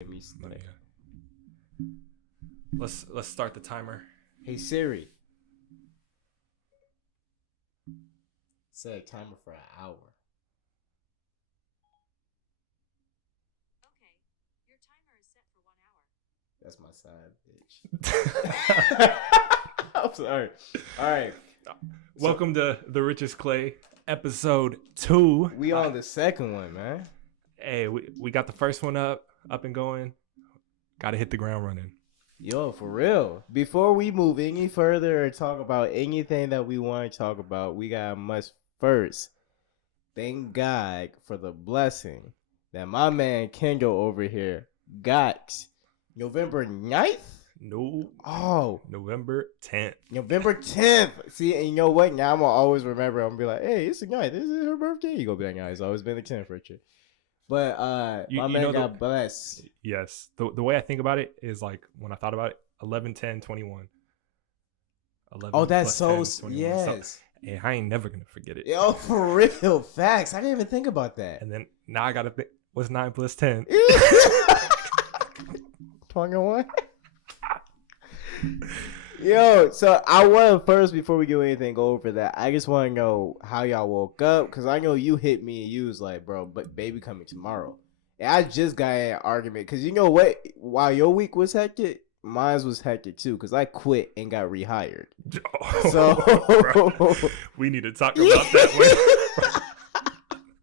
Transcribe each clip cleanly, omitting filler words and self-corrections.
Yeah. Let's start the timer. Hey Siri, set a timer for an hour. Okay, your timer is set for 1 hour. That's my side bitch. I'm sorry. All right. Welcome to the Richest Clay, Ep.2. We on the second one, man. Hey, we got the first one up and going. Got to hit the ground running. Yo, for real. Before we move any further or talk about anything that we want to talk about, we must first thank God for the blessing that my man Kendall over here got November 9th? No. Oh. November 10th. November 10th. See, and you know what? Now I'm going to always remember. I'm going to be like, hey, it's the 9th. This is her birthday. You going to be like, nah, it's always been the 10th, Richard. But my man got blessed. Yes. The way I think about it is like when I thought about it, 11, 10, 21. 11 oh, that's so 10, yes. And I ain't never gonna forget it. Yo, for real, facts. I didn't even think about that. And then now I gotta think, what's 9 plus 10? 21. Yo, so I want to first, before we do anything, go over that. I just want to know how y'all woke up, because I know you hit me and you was like, bro, but baby coming tomorrow. And I just got in an argument, because you know what? While your week was hectic, mine was hectic too, because I quit and got rehired. Oh, so we need to talk about that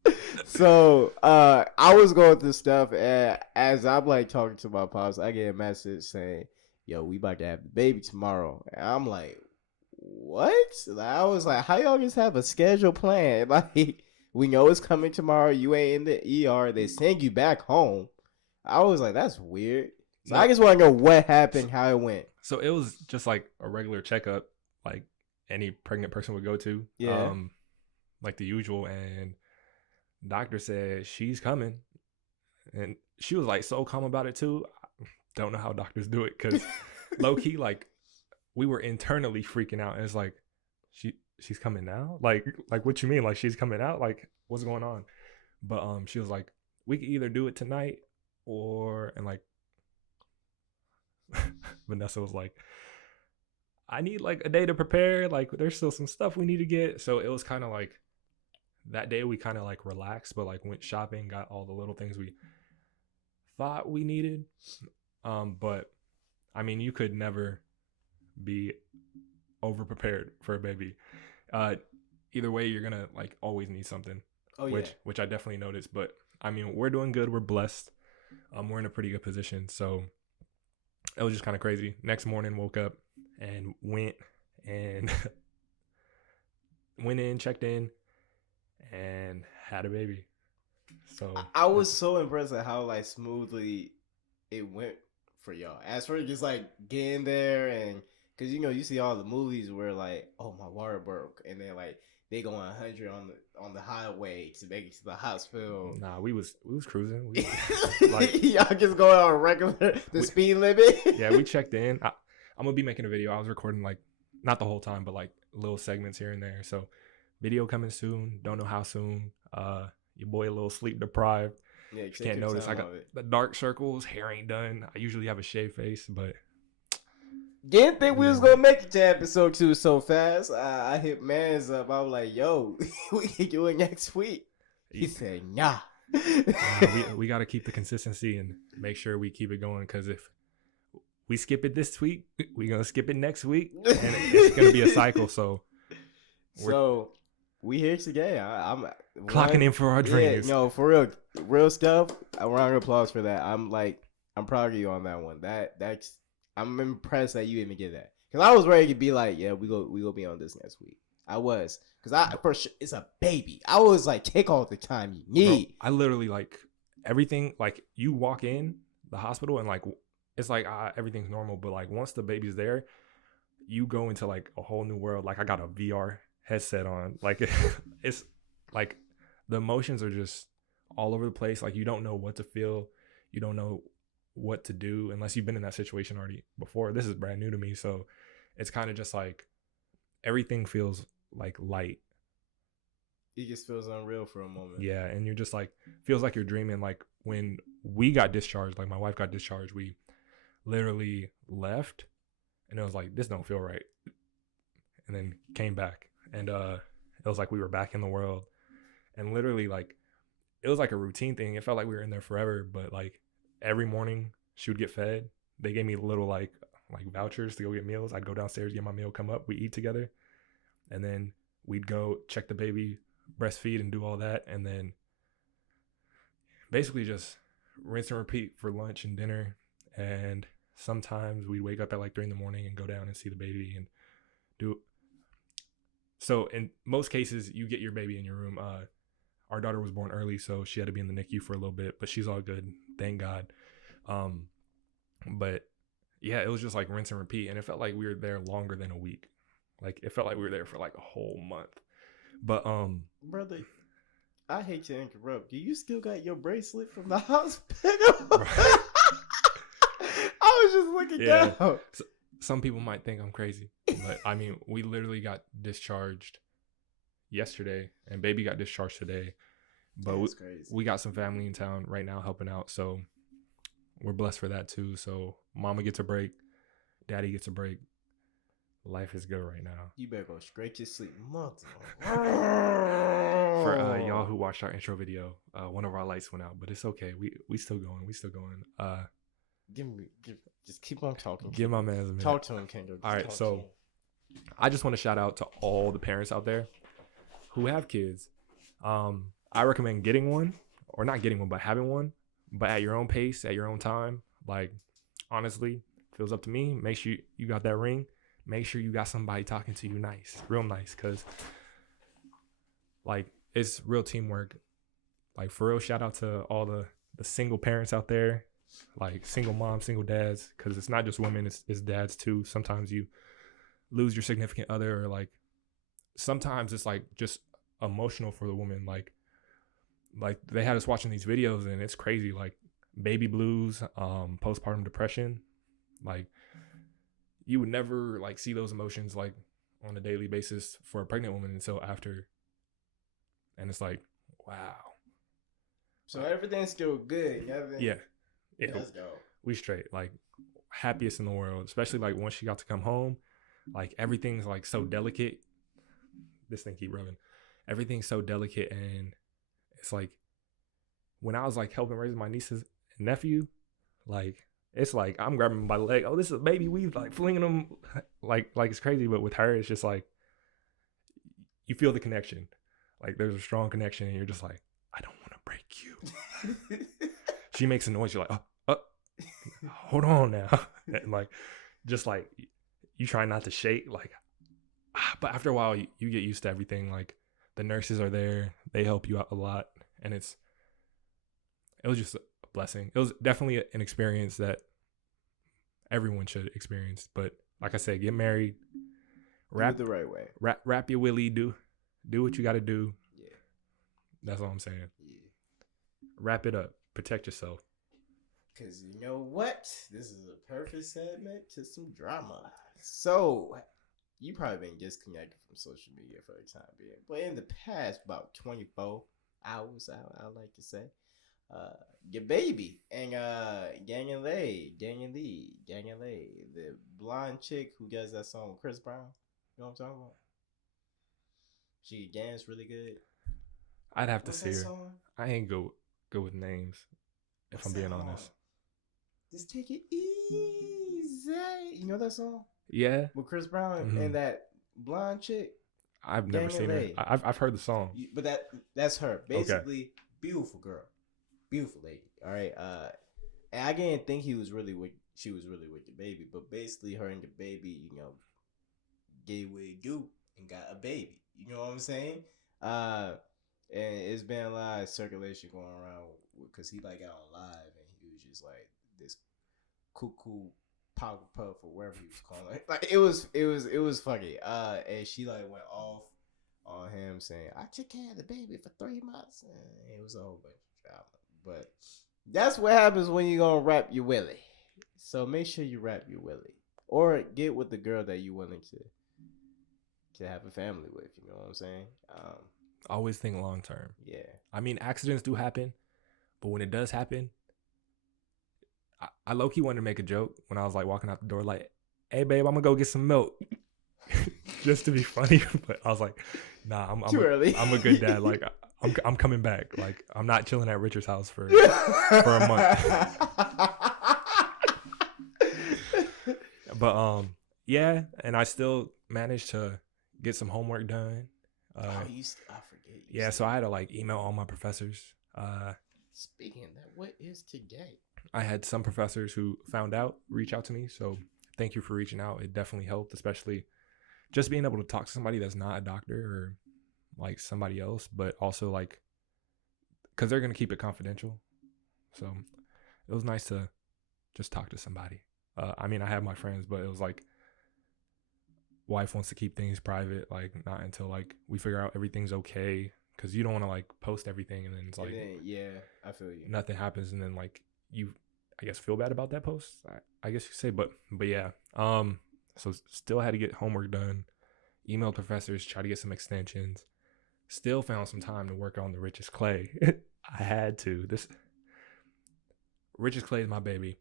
one. So I was going through stuff, and as I'm like talking to my pops, I get a message saying, yo, we about to have the baby tomorrow. And I'm like, what? Like, I was like, how y'all just have a schedule plan? Like, we know it's coming tomorrow. You ain't in the ER. They send you back home. I was like, that's weird. So I just want to know what happened, how it went. So it was just like a regular checkup, like any pregnant person would go to. Yeah. Like the usual. And doctor said she's coming. And she was like so calm about it too. Don't know how doctors do it, because low key, like, we were internally freaking out. And it's like, she's coming now? Like what you mean? Like, she's coming out? Like, what's going on? But she was like, we could either do it tonight and like Vanessa was like, I need like a day to prepare. Like, there's still some stuff we need to get. So it was kind of like that day we kind of like relaxed, but like went shopping, got all the little things we thought we needed. But I mean, you could never be over prepared for a baby. Either way, you're gonna like always need something. Oh, which I definitely noticed. But I mean, we're doing good. We're blessed. We're in a pretty good position. So it was just kind of crazy. Next morning, woke up and went in, checked in, and had a baby. So I was so impressed at how like smoothly it went for y'all. As for just like getting there, and because you know you see all the movies where like, oh, my water broke, and then like they go 100 on the highway to make it to the hospital. Nah, we was cruising. Like, y'all just going on regular speed limit. Yeah, we checked in. I'm gonna be making a video. I was recording like not the whole time, but like little segments here and there. So video coming soon. Don't know how soon. Your boy a little sleep deprived. Yeah, can't notice. I got the dark circles. Hair ain't done. I usually have a shaved face, but didn't think we was gonna make it to Ep.2 so fast. I hit Mans up. I was like, yo, we can do it next week. He said, nah. We got to keep the consistency and make sure we keep it going, because if we skip it this week, we're gonna skip it next week, and it's gonna be a cycle. So we here today. I'm clocking in for our dreams. No, for real stuff. A round of applause for that. I'm proud of you on that one. That's I'm impressed that you even get that, because I was ready to be like, yeah, we go be on this next week. I was, because for sure it's a baby. I was like, take all the time you need. Bro, I literally like everything. Like, you walk in the hospital and like it's like everything's normal, but like once the baby's there, you go into like a whole new world. Like, I got a VR headset on. Like, it's like the emotions are just all over the place. Like, you don't know what to feel. You don't know what to do unless you've been in that situation already before. This is brand new to me, so it's kind of just like everything feels like light. It just feels unreal for a moment. Yeah, and you're just like, feels like you're dreaming. Like, when we got discharged, like my wife got discharged, we literally left, and it was like, this don't feel right, and then came back, and it was like we were back in the world, and literally like it was like a routine thing. It felt like we were in there forever, but like every morning she would get fed. They gave me little like vouchers to go get meals. I'd go downstairs, get my meal, come up, we eat together, and then we'd go check the baby, breastfeed, and do all that, and then basically just rinse and repeat for lunch and dinner. And sometimes we'd wake up at like 3 a.m. and go down and see the baby and do. So in most cases, you get your baby in your room. Our daughter was born early, so she had to be in the NICU for a little bit, but she's all good, thank God. But yeah, it was just like rinse and repeat, and it felt like we were there longer than a week. Like it felt like we were there for like a whole month. But Brother, I hate to interrupt. Do you still got your bracelet from the hospital? Right. I was just looking Yeah. down. Some people might think I'm crazy, but I mean, we literally got discharged yesterday, and baby got discharged today. But That's crazy. we got some family in town right now helping out, so we're blessed for that too. So mama gets a break, daddy gets a break. Life is good right now. You better go straight to sleep, mother. For y'all who watched our intro video, one of our lights went out, but it's okay. We still going. We still going. Just keep on talking. Give my man a minute. Talk to him, Kendall. All right, so I just want to shout out to all the parents out there who have kids. I recommend getting one, or not getting one, but having one, but at your own pace, at your own time. Like, honestly, feels up to me. Make sure you got that ring. Make sure you got somebody talking to you nice, real nice, because like it's real teamwork. Like for real, shout out to all the single parents out there, like single moms, single dads, because it's not just women, it's dads too. Sometimes you lose your significant other, or like sometimes it's like just emotional for the woman. Like they had us watching these videos, and it's crazy. Like baby blues, postpartum depression, like you would never like see those emotions like on a daily basis for a pregnant woman until after. And it's like, wow. So everything's still good. Yeah. Let's go. We straight, like happiest in the world, especially like once she got to come home, like everything's like so delicate. This thing keep rubbing. Everything's so delicate, and it's like when I was like helping raise my nieces and nephew, like it's like I'm grabbing him by the leg. Oh, this is a baby. We like flinging them like it's crazy. But with her, it's just like you feel the connection. Like there's a strong connection, and you're just like, I don't want to break you. She makes a noise. You're like, hold on now. And like, just like you try not to shake. Like, but after a while, you get used to everything. Like the nurses are there. They help you out a lot. And it was just a blessing. It was definitely an experience that everyone should experience. But like I said, get married. Do it the right way. Wrap your willy. Do what you got to do. Yeah. That's all I'm saying. Yeah. Wrap it up. Protect yourself. Because you know what? This is a perfect segment to some drama. So, you probably been disconnected from social media for the time being. But in the past, about 24 hours, I like to say, your baby and Gang and Lee, the blonde chick who does that song with Chris Brown. You know what I'm talking about? She dance really good. I'd have to What's see that her. song? I ain't good with names, if What's I'm being that honest. song? Just take it easy. You know that song Yeah, with Chris Brown Mhm. and that blonde chick? I've never Gang seen and her. Lee. I've heard the song. But that's her. Basically, beautiful girl, beautiful lady. All right. And I didn't think she was really with the baby, but basically, her and the baby, gave what it do and got a baby. You know what I'm saying? And it's been a lot of circulation going around because he like got on live and he was just like this cuckoo power puff or whatever he was calling it. Like it was funny. And she like went off on him saying, I took care of the baby for 3 months. And it was a whole bunch of drama. But that's what happens when you gonna wrap your willy. So make sure you wrap your willy. Or get with the girl that you willing to have a family with. You know what I'm saying? Always think long term. Yeah. I mean, accidents do happen, But when it does happen, I low-key wanted to make a joke when I was like walking out the door, like, hey babe, I'm gonna go get some milk. Just to be funny. But I was like, nah, Too early. I'm a good dad. Like I'm coming back. Like I'm not chilling at Richard's house for a month. But yeah, and I still managed to get some homework done. I forget. Yeah, so I had to like email all my professors. Speaking of that, what is today? I had some professors who found out reach out to me. So thank you for reaching out. It definitely helped, especially just being able to talk to somebody that's not a doctor or like somebody else, but also like, because they're going to keep it confidential. So it was nice to just talk to somebody. I mean, I have my friends, but it was like, wife wants to keep things private, like not until like we figure out everything's okay, because you don't want to like post everything and then it's like, yeah, I feel you. nothing happens and then like you, I guess, feel bad about that post. I guess you could say, but yeah. So still had to get homework done, emailed professors, try to get some extensions. Still found some time to work on the Richest Clay. I had to. This Richest Clay is my baby.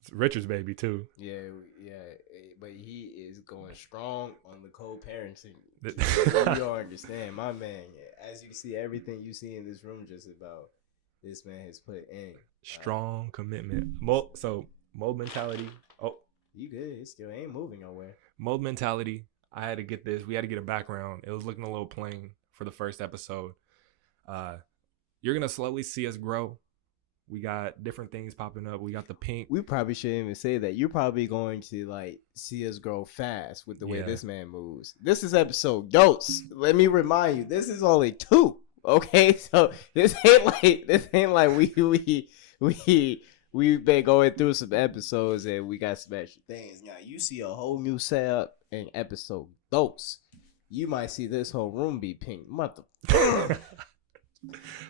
It's Richard's baby too. Yeah, but he is going strong on the co-parenting. You don't understand, my man. As you see, everything you see in this room, just about this man has put in Strong commitment. So mold mentality. Oh, you good? It still ain't moving nowhere. mold mentality. I had to get this. We had to get a background. It was looking a little plain for the first episode. You're gonna slowly see us grow. We got different things popping up. We got the pink. We probably shouldn't even say that. You're probably going to like see us grow fast with the way Yeah. this man moves. This is episode dose. Let me remind you, this is only 2. Okay, so this ain't like we've been going through some episodes and we got some extra things. Now you see a whole new setup in episode dose. You might see this whole room be pink.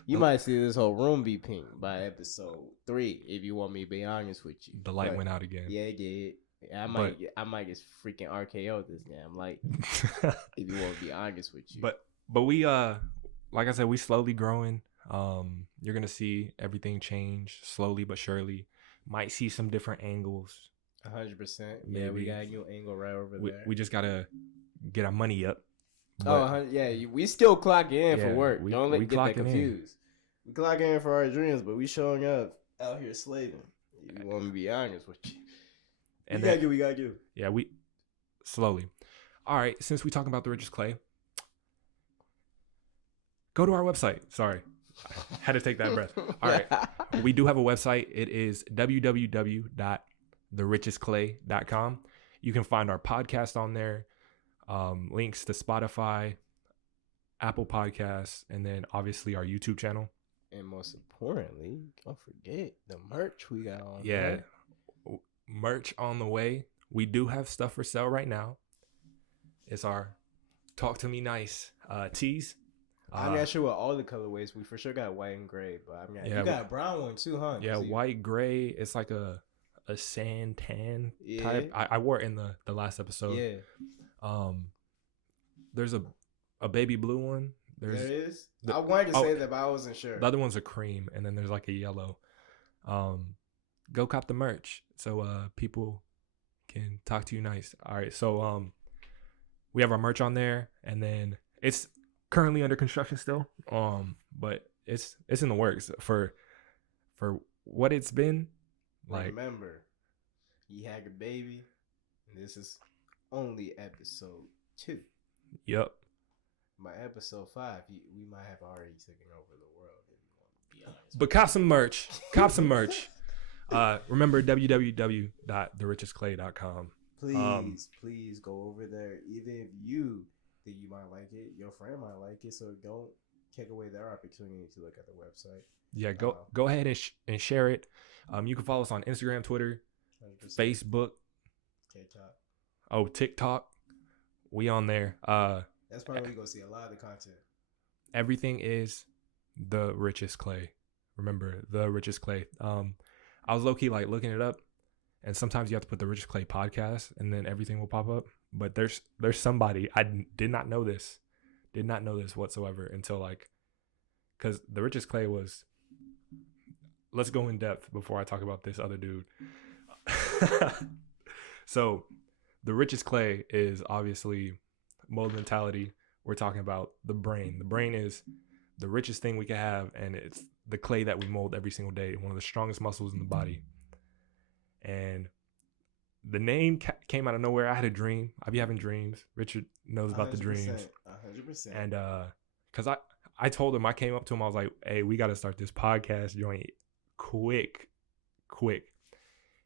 You might see this whole room be pink by episode 3, if you want me to be honest with you. The light went out again. Yeah, it did. I might just freaking RKO this damn light. If you want to be honest with you. But we like I said, we slowly growing. You're gonna see everything change slowly but surely. Might see some different angles. 100%. Yeah, we got a new angle right over there. We just gotta get our money up. We still clocking in for Yeah, work. Don't let we get that clocking in. confused. We clocking in for our dreams, but we showing up out here slaving. If you want me to be honest with you. And We gotta do. Yeah, we slowly. All right, since we talking about the Richest Clay, go to our website. Sorry, I had to take that breath. All right, we do have a website. It is www.therichestclay.com. You can find our podcast on there, links to Spotify, Apple Podcasts, and then obviously our YouTube channel. And most importantly, don't forget the merch we got on. Yeah, there. merch on the way. We do have stuff for sale right now. It's our Talk to Me Nice tees. I'm not sure what all the colorways. We for sure got white and gray, but you got a brown one too, huh? Yeah, white, gray. It's like a sand tan type. I wore it in the last episode. Yeah. There's a baby blue one. There is. I wanted to say that, but I wasn't sure. The other one's a cream, and then there's like a yellow. Go cop the merch so people can talk to you nice. All right, so we have our merch on there, and then it's currently under construction still. But it's in the works for what it's been. Like, remember, you had your baby, and this is only episode 2. Yep. By episode 5, we might have already taken over the world, if you want to be honest. But cop some merch. Cop some merch. Remember www.therichestclay.com. Please go over there. Even if you think you might like it, your friend might like it, so don't take away their opportunity to look at the website. Yeah, go ahead and share it. You can follow us on Instagram, Twitter, 100%. Facebook, TikTok. Oh, TikTok. We on there. That's probably where you're gonna see a lot of the content. Everything is the Richest Clay. Remember, the Richest Clay. I was low key like looking it up, and sometimes you have to put the Richest Clay podcast, and then everything will pop up. But there's somebody, I did not know this whatsoever until like, because the Richest Clay was let's go in depth before I talk about this other dude. So, the richest clay is obviously mold mentality. We're talking about the brain. The brain is the richest thing we can have, and it's the clay that we mold every single day. One of the strongest muscles in the body. And the name came out of nowhere. I had a dream. I be having dreams. Richard knows about the dreams. 100%. And because I told him, I came up to him, I was like, hey, we got to start this podcast joint quick.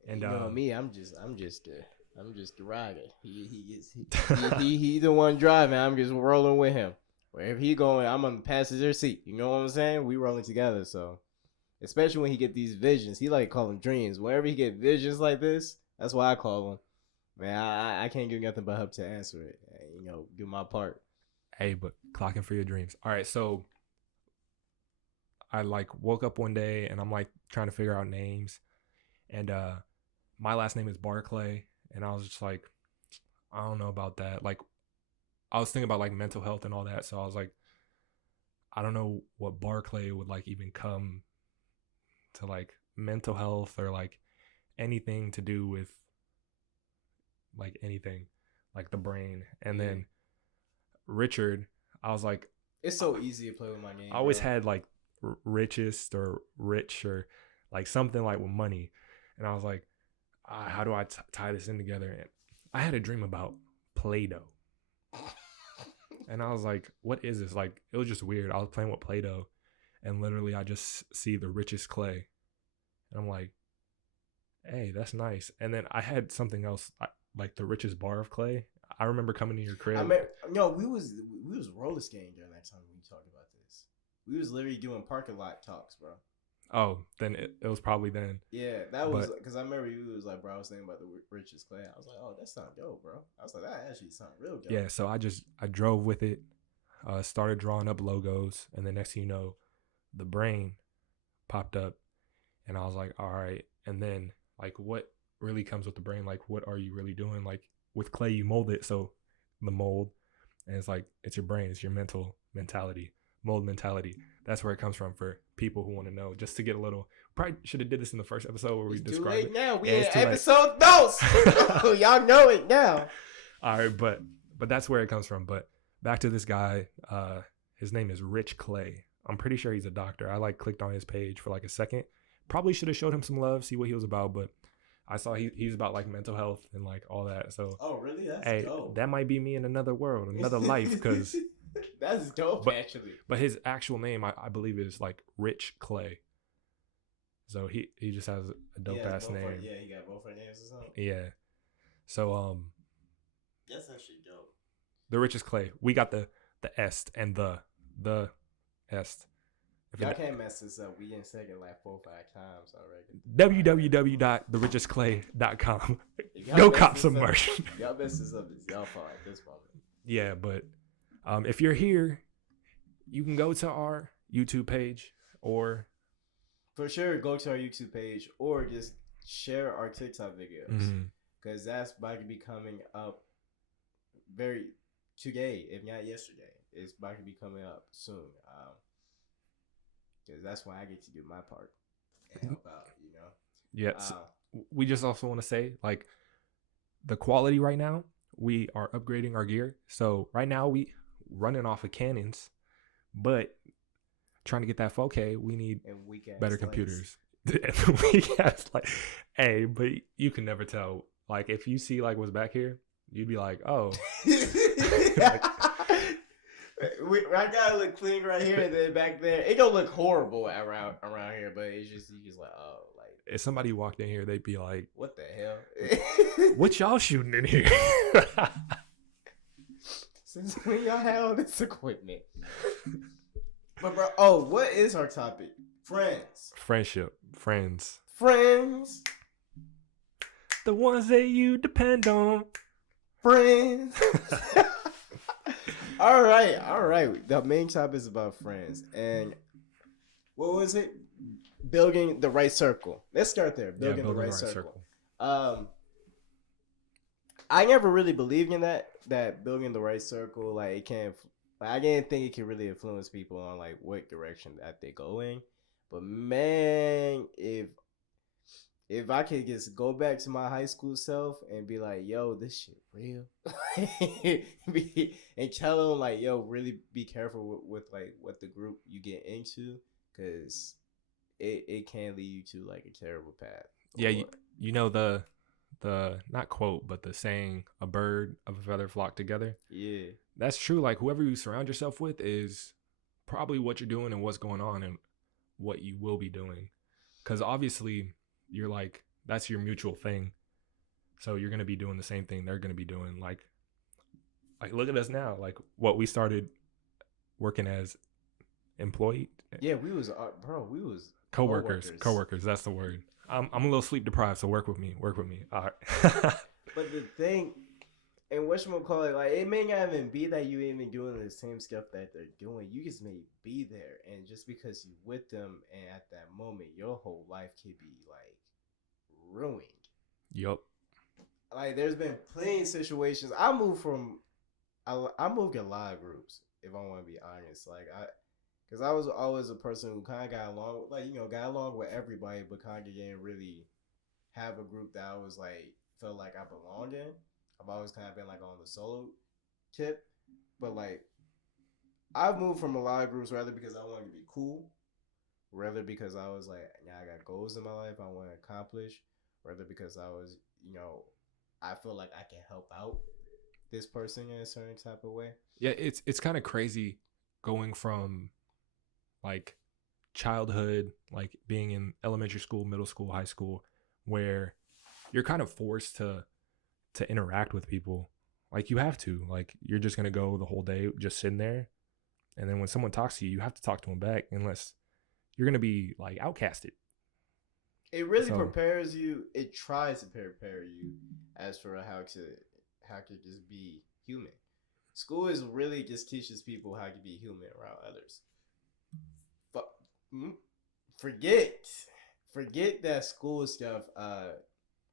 And you know me, I'm just the rider. He the one driving. I'm just rolling with him. Wherever he going, I'm on the passenger seat. You know what I'm saying? We rolling together. So, especially when he get these visions, he like call them dreams. Whenever he get visions like this, that's why I call him. Man, I can't do nothing but help to answer it. You know, do my part. Hey, but clocking for your dreams. All right, so I like woke up one day and I'm like trying to figure out names, and my last name is Barclay, and I was just like, I don't know about that. Like, I was thinking about like mental health and all that, so I was like, I don't know what Barclay would like even come to like mental health or like anything to do with like anything like the brain. And then Richard, I was like, it's so easy to play with my name. I always had like Richest or Rich or like something like with money, and I was like, how do I tie this in together? And I had a dream about Play-Doh. And I was like, what is this? Like, it was just weird. I was playing with Play-Doh, and literally I just see the richest clay. And I'm like, hey, that's nice. And then I had something else, like the richest bar of clay. I remember coming to your crib. I mean, no, we was roller skating during that time when we talked about this. We was literally doing parking lot talks, bro. Oh, then it was probably then. Yeah, that was because I remember you was like, bro, I was thinking about the richest clay. I was like, oh, that sound dope, bro. I was like, that actually sound real dope. Yeah, so I drove with it, started drawing up logos, and the next thing you know, the brain popped up, and I was like, all right. And then like, what really comes with the brain? Like, what are you really doing? Like with clay, you mold it, so the mold, and it's like it's your brain, it's your mentality, mold mentality. That's where it comes from for people who want to know. Just to get a little, probably should have did this in the first episode where we described it. Now we in episode notes. Y'all know it now. All right, but that's where it comes from. But back to this guy. His name is Rich Clay. I'm pretty sure he's a doctor. I like clicked on his page for like a second. Probably should have showed him some love, see what he was about. But I saw he's about like mental health and like all that. So oh really? That's dope. That might be me in another world, another life, because. That's dope, actually. But his actual name, I believe, is like Rich Clay. So he just has a dope ass name. Yeah, he got both our names or something. Yeah. So that's actually dope. The richest clay. We got the est and the est. Y'all can't mess this up. We in second like 4 or 5 times already. www.therichestclay.com. Go cop some merch. Y'all mess this up. It's y'all fault at this moment. Yeah, but if you're here, you can go to our YouTube page, or for sure go to our YouTube page, or just share our TikTok videos, because that's about to be coming up very today, if not yesterday. It's about to be coming up soon, because that's when I get to do my part and help out, you know. Yes. We just also want to say, like, the quality right now, we are upgrading our gear. So right now we running off of Canons, but trying to get that 4K, we need better computers. Hey, but you can never tell. Like, if you see like what's back here, you'd be like, oh. I gotta look clean right here, and then back there, it don't look horrible around here, but it's just you just like, oh, like if somebody walked in here, they'd be like, what the hell? What y'all shooting in here? Since when y'all have all this equipment? But bro, what is our topic? Friendship. Friends. The ones that you depend on. Friends. All right. The main topic is about friends. And what was it? Building the right circle. Let's start there. Building the right circle. I never really believed in that building the right circle, like, it can't, like, I didn't think it can really influence people on like what direction that they go in. But man, if I could just go back to my high school self and be like, yo, this shit real, and tell them like, yo, really be careful with like what the group you get into, because it can lead you to like a terrible path. Yeah, you know the not quote, but the saying, "A bird of a feather flock together." Yeah. That's true. Like whoever you surround yourself with is probably what you're doing and what's going on and what you will be doing. Because obviously you're like that's your mutual thing. So you're gonna be doing the same thing they're gonna be doing. Like look at us now. Like what we started working as employee Yeah, we was we was coworkers. That's the word. I'm a little sleep deprived, so work with me. All right. But the thing, and whatchamacallit, like it may not even be that you even doing the same stuff that they're doing. You just may be there, and just because you with them, and at that moment, your whole life could be like ruined. Yup. Like there's been plenty of situations. I moved in a lot of groups. If I want to be honest, because I was always a person who kind of got along, got along with everybody, but kind of didn't really have a group that I was like felt like I belonged in. I've always kind of been like on the solo tip, but like I've moved from a lot of groups rather because I wanted to be cool, rather because I was like, yeah, I got goals in my life I want to accomplish, rather because I was, I feel like I can help out this person in a certain type of way. Yeah, it's kind of crazy going from like childhood, like being in elementary school, middle school, high school, where you're kind of forced to interact with people. Like you have to. Like you're just gonna go the whole day just sitting there, and then when someone talks to you, you have to talk to them back, unless you're gonna be like outcasted. It really prepares you. It tries to prepare you as for how to just be human. School is really just teaches people how to be human around others. But forget that school stuff.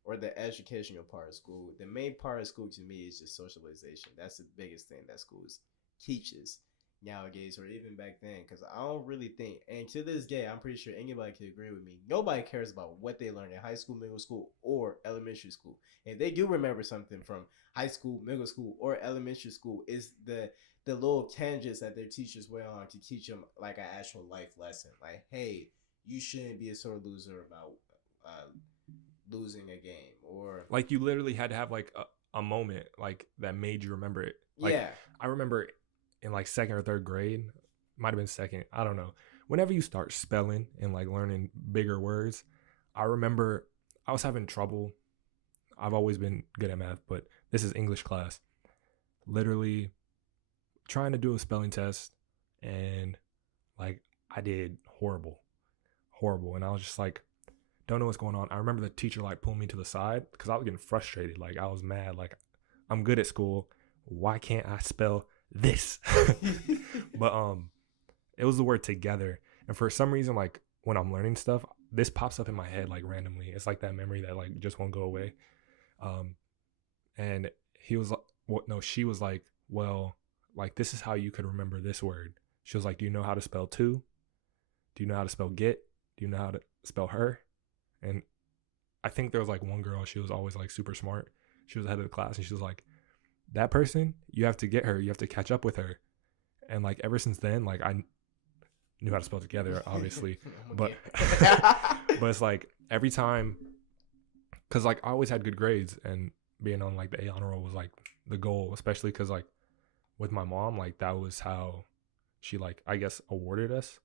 Or the educational part of school. The main part of school to me is just socialization. That's the biggest thing that schools teaches nowadays, or even back then. Because I don't really think, and to this day, I'm pretty sure anybody could agree with me. Nobody cares about what they learned in high school, middle school, or elementary school. If they do remember something from high school, middle school, or elementary school, is the little tangents that their teachers went on to teach them like an actual life lesson. Like, hey, you shouldn't be a sore loser about losing a game, or like you literally had to have like a moment like that made you remember it. Like, yeah, I remember in like second or third grade, might have been second, I don't know, whenever you start spelling and like learning bigger words, I remember I was having trouble. I've always been good at math, but this is English class, literally trying to do a spelling test, and like I did horrible, and I was just like, don't know what's going on. I remember the teacher like pulling me to the side because I was getting frustrated. Like I was mad. Like I'm good at school. Why can't I spell this? But it was the word together. And for some reason, like when I'm learning stuff, this pops up in my head like randomly. It's like that memory that like just won't go away. And he was like, no, she was like, well, like this is how you could remember this word. She was like, do you know how to spell to? Do you know how to spell get? Do you know how to spell her? And I think there was like one girl, she was always like super smart. She was ahead of the class, and she was like, that person, you have to get her. You have to catch up with her. And like ever since then, like I knew how to spell together, obviously. but but it's like every time, because like I always had good grades, and being on like the A honor roll was like the goal, especially because like with my mom, like that was how she like, I guess, awarded us.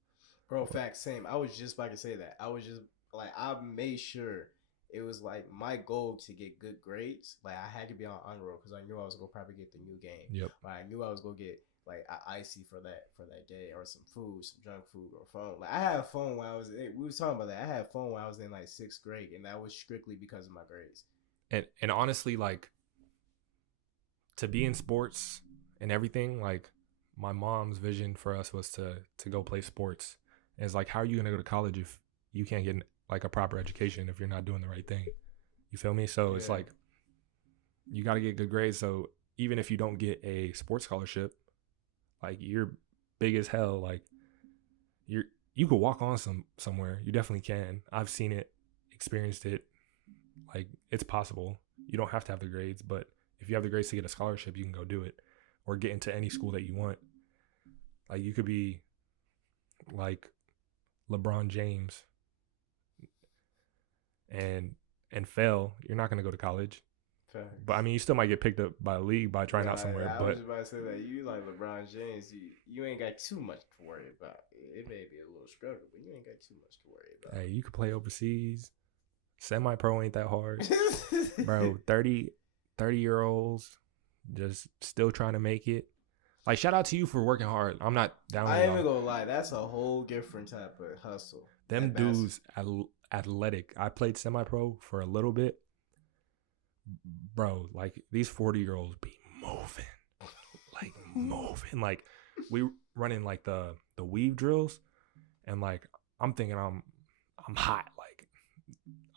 Bro, fact, same. I was just about to say that. I was just like, I made sure it was like my goal to get good grades. Like I had to be on honor roll because I knew I was gonna probably get the new game. Yep. Like, I knew I was gonna get like an icy for that day, or some food, some junk food, or phone. Like I had a phone when I was we were talking about that. I had a phone when I was in like 6th grade, and that was strictly because of my grades. And honestly, like to be in sports and everything, like my mom's vision for us was to go play sports. And it's like, how are you gonna go to college if you can't get like a proper education if you're not doing the right thing? You feel me? So it's like you got to get good grades. So even if you don't get a sports scholarship, like you're big as hell. Like you could walk on somewhere. You definitely can. I've seen it, experienced it. Like, it's possible. You don't have to have the grades, but if you have the grades to get a scholarship, you can go do it or get into any school that you want. Like, you could be like LeBron James and fail. You're not going to go to college. Facts. But I mean, you still might get picked up by a league by trying out somewhere. I was But just about to say that you like LeBron James, you ain't got too much to worry about. It may be a little struggle, but you ain't got too much to worry about. hey, you could play overseas. Semi-pro ain't that hard, bro. 30-year-olds just still trying to make it. Like, shout out to you for working hard. I'm not down with I ain't y'all. even gonna lie, that's a whole different type of hustle. Them That dudes athletic. I played semi-pro for a little bit. Bro, like, these 40-year-olds be moving. Like, moving. Like, we running like the weave drills, and like, I'm thinking I'm hot. Like,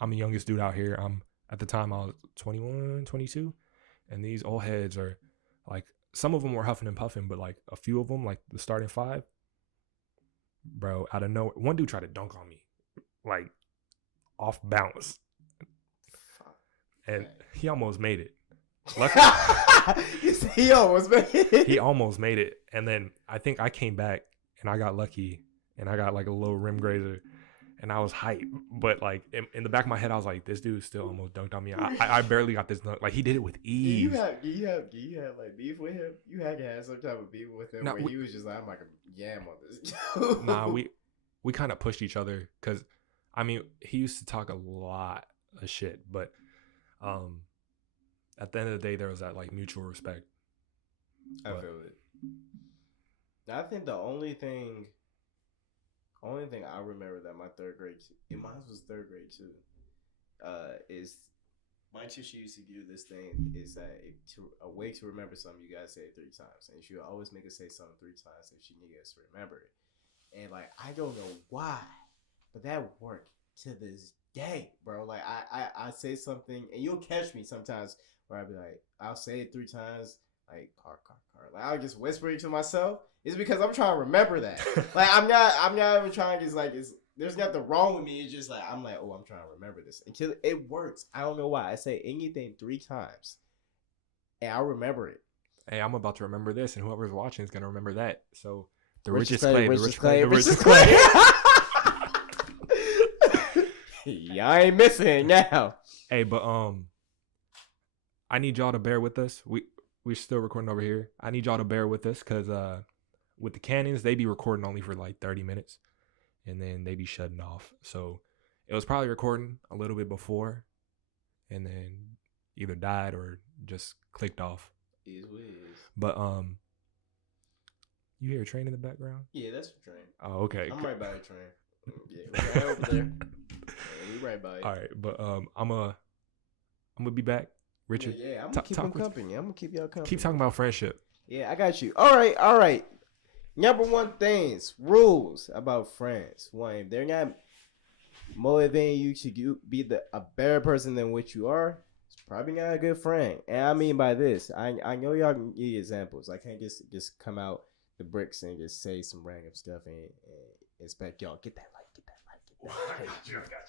I'm the youngest dude out here. At the time I was 21, 22, and these old heads are like, some of them were huffing and puffing, but like a few of them, like the starting 5, bro, out of nowhere, one dude tried to dunk on me, like off balance, and he almost made it. Luckily, he almost made it. he almost made it, and then I think I came back and I got lucky, and I got like a little rim grazer. And I was hyped, but like in the back of my head, I was like, "This dude still almost dunked on me. I barely got this dunk. Like, he did it with ease." Do you have like beef with him? You had to have some type of beef with him, Nah, where he was just like, "I'm like a yam on this." Nah, we kind of pushed each other because, I mean, he used to talk a lot of shit, but at the end of the day, there was that like mutual respect. I feel it. I think the only thing I remember that my third grade, mine was third grade too, is my teacher used to do this thing, is that a way to remember something, you gotta say it 3 times, and she would always make us say something 3 times if she needed us to remember it. And like, I don't know why, but that worked to this day, bro. Like, I say something, and you'll catch me sometimes where I'll be like, I'll say it 3 times, like car. Like, I'll just whisper it to myself. It's because I'm trying to remember that. Like, I'm not even trying to just like, there's nothing wrong with me. It's just like, I'm like, oh, I'm trying to remember this until it works. I don't know why. I say anything 3 times, and I'll remember it. Hey, I'm about to remember this, and whoever's watching is gonna remember that. So the Richest richest Clay. Y'all ain't missing it now. Hey, but I need y'all to bear with us. We're still recording over here. I need y'all to bear with us because with the cannons, they be recording only for like 30 minutes, and then they be shutting off. So it was probably recording a little bit before, and then either died or just clicked off. Is what it is. But you hear a train in the background? Yeah, that's a train. Oh, okay. I'm right by the train. Yeah, we're right over there. Yeah, we right by it. All right, but I'm gonna be back, Richard. Yeah, I'm gonna keep them company. I'm gonna keep y'all company. Keep talking about friendship. Yeah, I got you. All right. Number 1 things, rules about friends. 1, if they're not motivating you to be a better person than what you are, it's probably not a good friend. And I mean by this, I know y'all can give examples. I can't just come out the bricks and just say some random stuff and expect y'all get that like.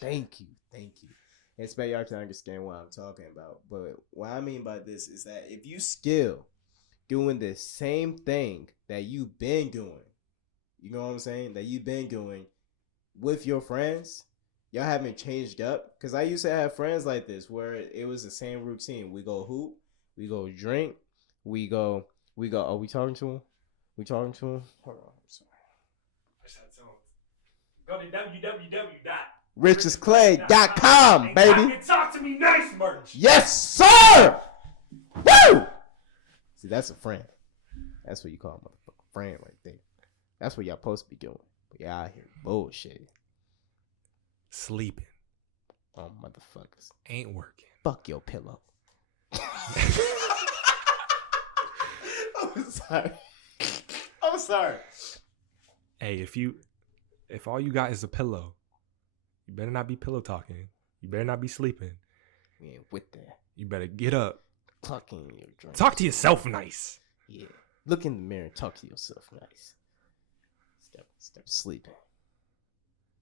Thank you. Expect y'all to understand what I'm talking about. But what I mean by this is that if you still doing the same thing that you've been doing, you know what I'm saying? That you've been doing with your friends, y'all haven't changed up. Because I used to have friends like this where it was the same routine. We go hoop, we go drink, we go. Are we talking to him? Hold on, I'm sorry. Go to www. richestclay.com, baby. Talk to me nice, merch. Yes, sir. Woo! See, that's a friend. That's what you call a motherfucking friend right there. That's what y'all supposed to be doing. But y'all out here bullshit. Sleeping Oh, motherfuckers. ain't working. Fuck your pillow. I'm sorry. Hey, if all you got is a pillow, you better not be pillow talking. You better not be sleeping. We ain't with that. You better get up. Talking in your drink. Talk to yourself nice. Yeah. Look in the mirror and talk to yourself nice. Stop sleeping.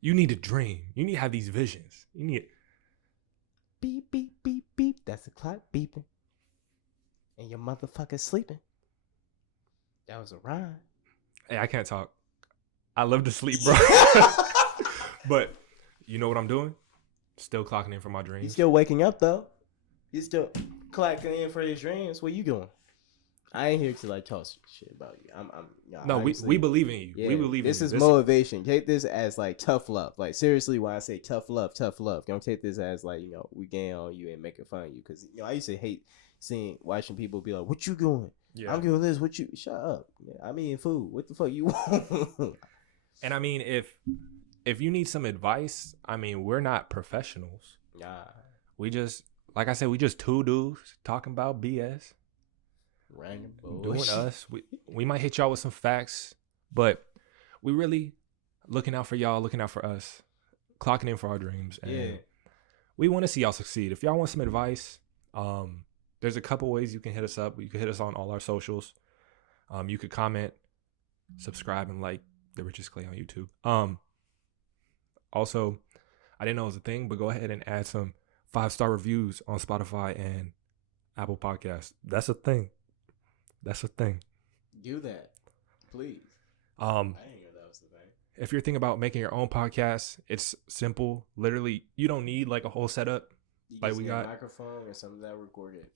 You need to dream. You need to have these visions. You need. Beep, beep, beep, beep. That's the clock beeping. And your motherfucker sleeping. That was a rhyme. Hey, I can't talk. I love to sleep, bro. But you know what I'm doing? Still clocking in for my dreams. You still waking up though. You still clocking in for your dreams. What you doing? I ain't here to like talk shit about you. No, we believe in you. Yeah, We believe this in is you. motivation. Take this as like tough love. Like seriously, when I say tough love, don't take this as like we getting on you and making fun of you. Because I used to hate watching people be like, "What you doing? Yeah. I'm doing this. What you? Shut up. I'm eating food. What the fuck you want?" And I mean, if you need some advice, I mean, we're not professionals. Nah, We just, like I said, we just two dudes talking about BS, random doing bullshit. us. We might hit y'all with some facts, but we really looking out for y'all, looking out for us, clocking in for our dreams. And Yeah. we want to see y'all succeed. If y'all want some advice, there's a couple ways you can hit us up. You can hit us on all our socials. You could comment, subscribe, and like the Richest Clay on YouTube. Also, I didn't know it was a thing, but go ahead and add some 5-star reviews on Spotify and Apple Podcasts. That's a thing. That's a thing. Do that, please. Um, I didn't know that was the thing. if you're thinking about making your own podcast, it's simple. Literally, you don't need like a whole setup. You Like just we need got- a microphone or something that recorded.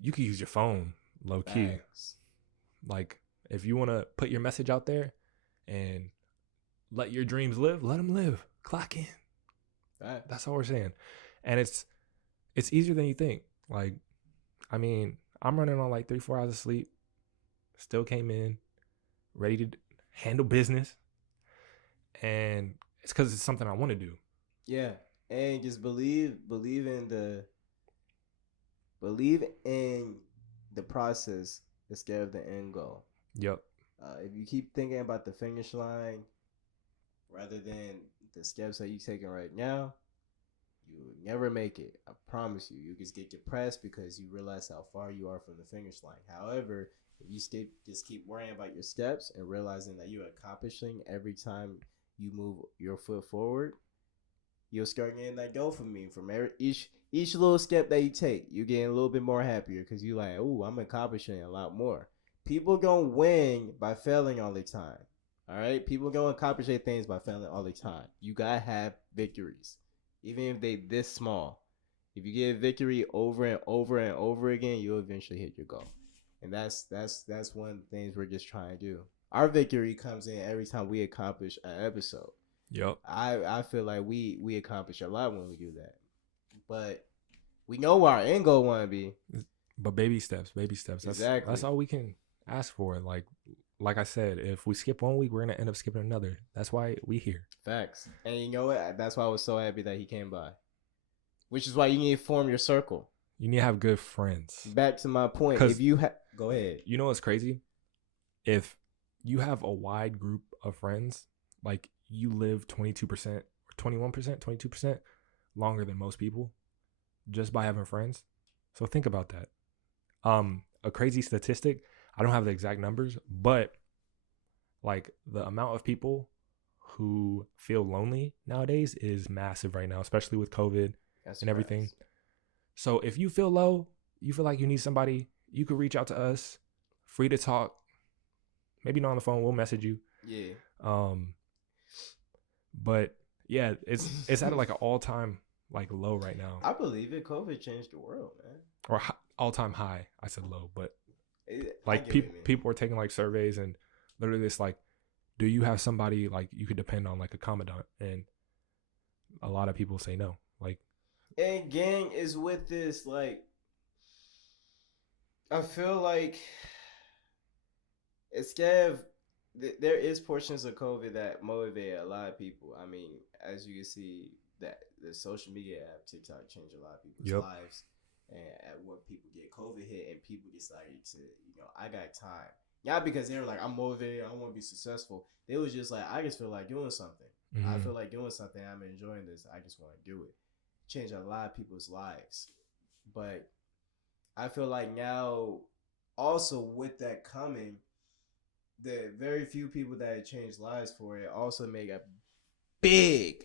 You can use your phone, low key. Facts. Like if you want to put your message out there and let your dreams live, let them live. Clock in. Facts. That's all we're saying. And it's easier than you think. Like, I mean, I'm running on like 3-4 hours of sleep. Still came in ready to handle business. And it's because it's something I want to do. Yeah, and just believe in the process instead of the end goal. Yep. If you keep thinking about the finish line rather than the steps that you're taking right now, you will never make it. I promise you. You just get depressed because you realize how far you are from the finish line. However, if you just keep worrying about your steps and realizing that you're accomplishing every time you move your foot forward, you'll start getting that dopamine from each little step that you take. You're getting a little bit more happier because you're like, "Ooh, I'm accomplishing a lot more." People gonna win by failing all the time. All right, people gonna accomplish their things by failing all the time. You gotta have victories, even if they this small. If you get a victory over and over and over again, you'll eventually hit your goal. And that's one of the things we're just trying to do. Our victory comes in every time we accomplish an episode. Yep. I feel like we accomplish a lot when we do that. But we know where our end goal want to be. But baby steps. That's, Exactly. That's all we can ask for. Like I said, if we skip one week, we're going to end up skipping another. That's why we here. Facts. And you know what? That's why I was so happy that he came by. Which is why you need to form your circle. You need to have good friends. Back to my point. 'Cause- If you go ahead. You know what's crazy? If you have a wide group of friends, like you live 22%, 21%, 22% longer than most people just by having friends. So think about that. A crazy statistic, I don't have the exact numbers, but like the amount of people who feel lonely nowadays is massive right now, especially with COVID That's and everything. facts. So if you feel low, you feel like you need somebody, you could reach out to us, free to talk. Maybe not on the phone, we'll message you. Yeah. But yeah, it's at like an all-time like low right now, I believe it. COVID changed the world, man. or all-time high. I said low, but I like get what you mean. people are taking like surveys and literally it's like, do you have somebody like you could depend on, like a confidant? And a lot of people say no. Like, And gang is with this, like, I feel like instead of there is portions of COVID that motivate a lot of people. I mean, as you can see, that the social media app TikTok changed a lot of people's Yep. lives, and at what people get COVID hit, and people decided to, I got time. Not because they were like, I'm motivated, I want to be successful. They was just like, I just feel like doing something. I mhm. feel like doing something. I'm enjoying this. I just want to do it. Change a lot of people's lives. But I feel like now, also with that coming, the very few people that it changed lives for it also make a a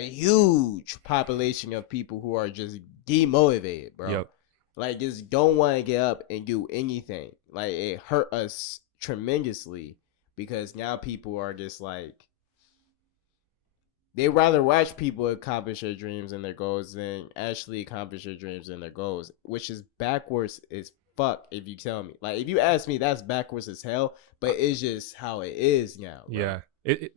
huge population of people who are just demotivated, bro. Yep. Like, just don't want to get up and do anything. Like, it hurt us tremendously because now people are just like, they rather watch people accomplish their dreams and their goals than actually accomplish their dreams and their goals, which is backwards as fuck if you tell me. Like, if you ask me, that's backwards as hell, but it's just how it is now, bro. Yeah.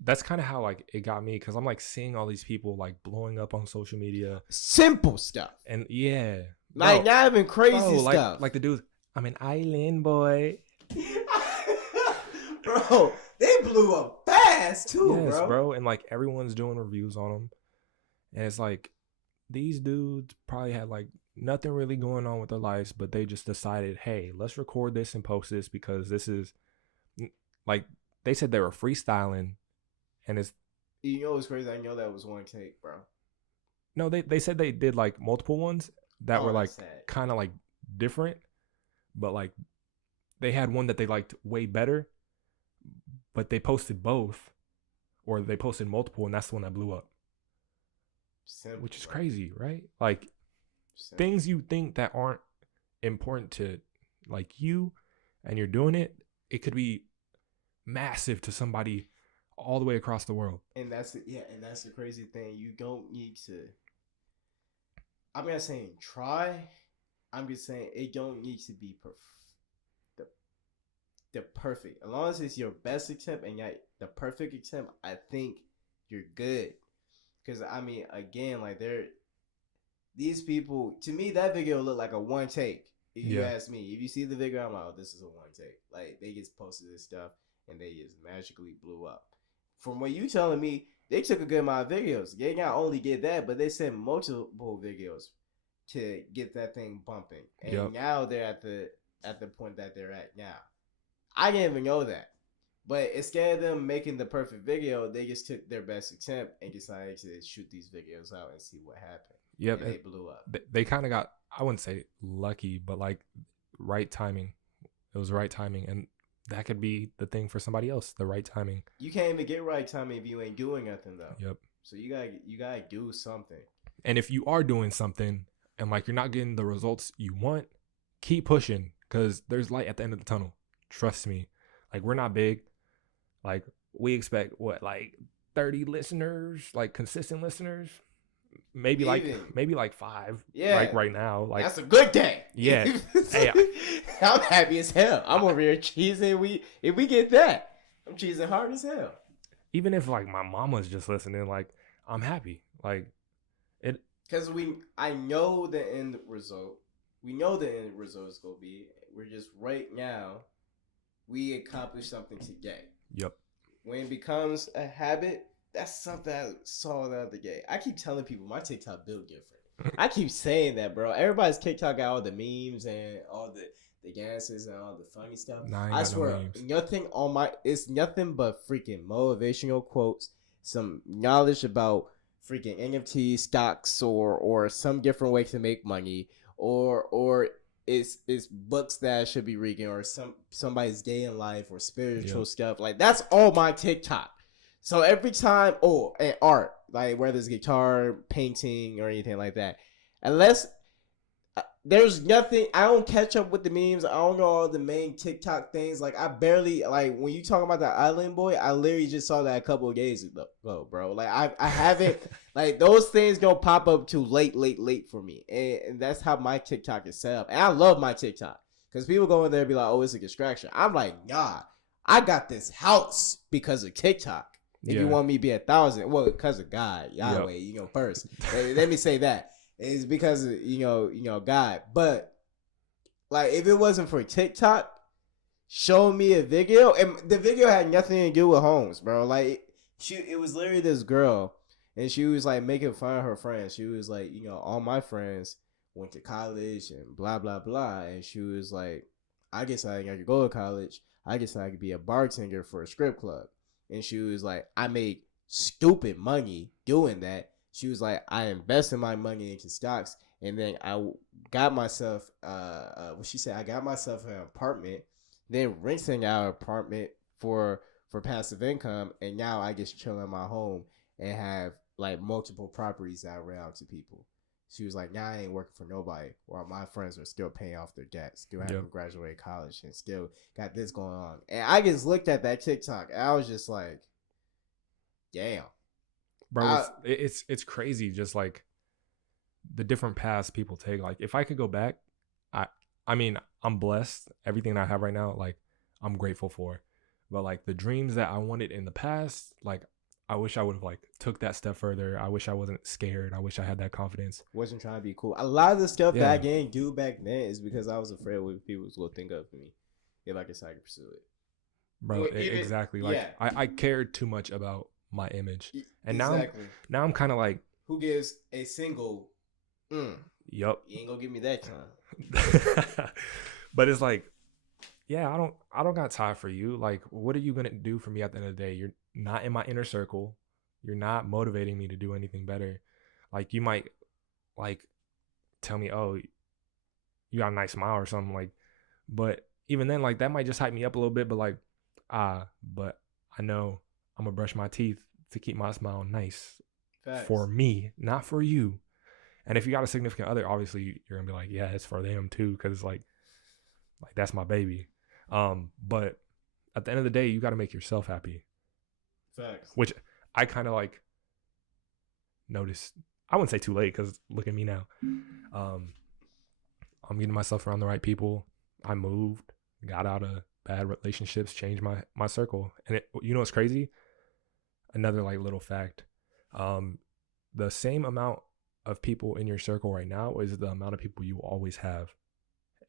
That's kind of how like it got me, because I'm like seeing all these people like blowing up on social media, Simple stuff. and yeah, Like, bro, not even crazy bro, stuff. like the dude, I'm an island boy. Bro, they blew up fast too, Yes, bro. bro, and like everyone's doing reviews on them, and it's like these dudes probably had like nothing really going on with their lives, but they just decided, hey, let's record this and post this because this is like, they said they were freestyling, and it's You know what's crazy? I know that was one take, bro. no, they said they did like multiple ones that Oh, were like that's sad. kind of like different, but like they had one that they liked way better, but they posted both, or they posted multiple, and that's the one that blew up, Simple, which is bro. crazy, right? Like Simple. things you think that aren't important to like you, and you're doing it, it could be massive to somebody all the way across the world. And that's the crazy thing. You don't need to. I'm not saying try. I'm just saying it don't need to be the perfect. As long as it's your best attempt and yet the perfect attempt, I think you're good. Because I mean, again, like these people. To me, that video looked like a one take. If you ask me, if you see the video, I'm like, oh, this is a one take. Like, they just posted this stuff and they just magically blew up. From what you telling me, they took a good amount of videos. They not only did that, but they sent multiple videos to get that thing bumping. And now they're at the point that they're at now. I didn't even know that. But instead of them making the perfect video, they just took their best attempt and decided to shoot these videos out and see what happened. Yep. And they blew up. They kind of got, I wouldn't say lucky, but like right timing. It was right timing, and that could be the thing for somebody else, the right timing. You can't even get right timing if you ain't doing nothing though. Yep. So you gotta do something. And if you are doing something and like you're not getting the results you want, keep pushing, because there's light at the end of the tunnel. Trust me. Like, we're not big. Like, we expect what, like 30 listeners, like consistent listeners, maybe like 5. Yeah, like right now, like that's a good day. Yeah. Hey, I'm happy as hell. I'm over here cheesing. If we get that, I'm cheesing hard as hell. Even if like my mama's just listening, like I'm happy. Like it, because I know the end result. We know the end result is gonna be. We're just right now. We accomplish something today. Yep. When it becomes a habit, that's something I saw the other day. I keep telling people my TikTok built different. I keep saying that, bro. Everybody's TikTok got all the memes and all the dances and all the funny stuff. Nah, I swear, nothing on it's nothing but freaking motivational quotes, some knowledge about freaking NFT stocks or some different way to make money, or it's books that I should be reading, or somebody's day in life, or spiritual stuff. Like, that's all my TikTok. So every time, and art, like whether it's guitar, painting, or anything like that, unless there's nothing, I don't catch up with the memes. I don't know all the main TikTok things. Like, I barely, like, when you talking about that Island Boy, I literally just saw that a couple of days ago, bro. Like, I haven't, like, those things gonna pop up too late for me. And that's how my TikTok is set up. And I love my TikTok. Because people go in there and be like, oh, it's a distraction. I'm like, nah, I got this house because of TikTok. If you want me to be 1,000, well, because of God, Yahweh, first. Let me say that. It's because of, God. But, like, if it wasn't for TikTok, show me a video. And the video had nothing to do with Holmes, bro. Like, it was literally this girl. And she was, like, making fun of her friends. She was like, all my friends went to college and blah, blah, blah. And she was like, I guess I could go to college. I guess I could be a bartender for a strip club. And she was like, I made stupid money doing that. She was like, I invested my money into stocks, and then I got myself, what she said, I got myself an apartment, then renting out an apartment for passive income, and now I just chill in my home and have like multiple properties that I rent out to people. She was like, "Nah, I ain't working for nobody. While my friends are still paying off their debt, still haven't Yep. graduated college, and still got this going on." And I just looked at that TikTok, and I was just like, "Damn, Bro, it's crazy just like the different paths people take. Like if I could go back, I I mean, I'm blessed. Everything I have right now, like I'm grateful for. But like the dreams that I wanted in the past, like I wish I would have like took that step further. I wish I wasn't scared. I wish I had that confidence. wasn't trying to be cool." A lot of the stuff that I Yeah. didn't do back then is because I was afraid what people was gonna think of me if I decided to pursue it. Bro, Well, even- exactly. Like yeah. I cared too much about my image. And Exactly. now I'm kind of like, Who gives a single? yup. You ain't gonna give me that time. But it's like, yeah, I don't got time for you. Like, what are you gonna do for me at the end of the day? You're not in my inner circle. You're not motivating me to do anything better. Like, you might like tell me, oh, you got a nice smile or something, like, but even then, like that might just hype me up a little bit, but like, but I know I'm gonna brush my teeth to keep my smile nice. Facts. For me, not for you. And if you got a significant other, obviously you're gonna be like, yeah, it's for them too, because like that's my baby. But at the end of the day, you got to make yourself happy. Facts. Which I kind of like noticed. I wouldn't say too late because look at me now. I'm getting myself around the right people. I moved, got out of bad relationships, changed my circle, and you know what's crazy? Another like little fact. The same amount of people in your circle right now is the amount of people you always have,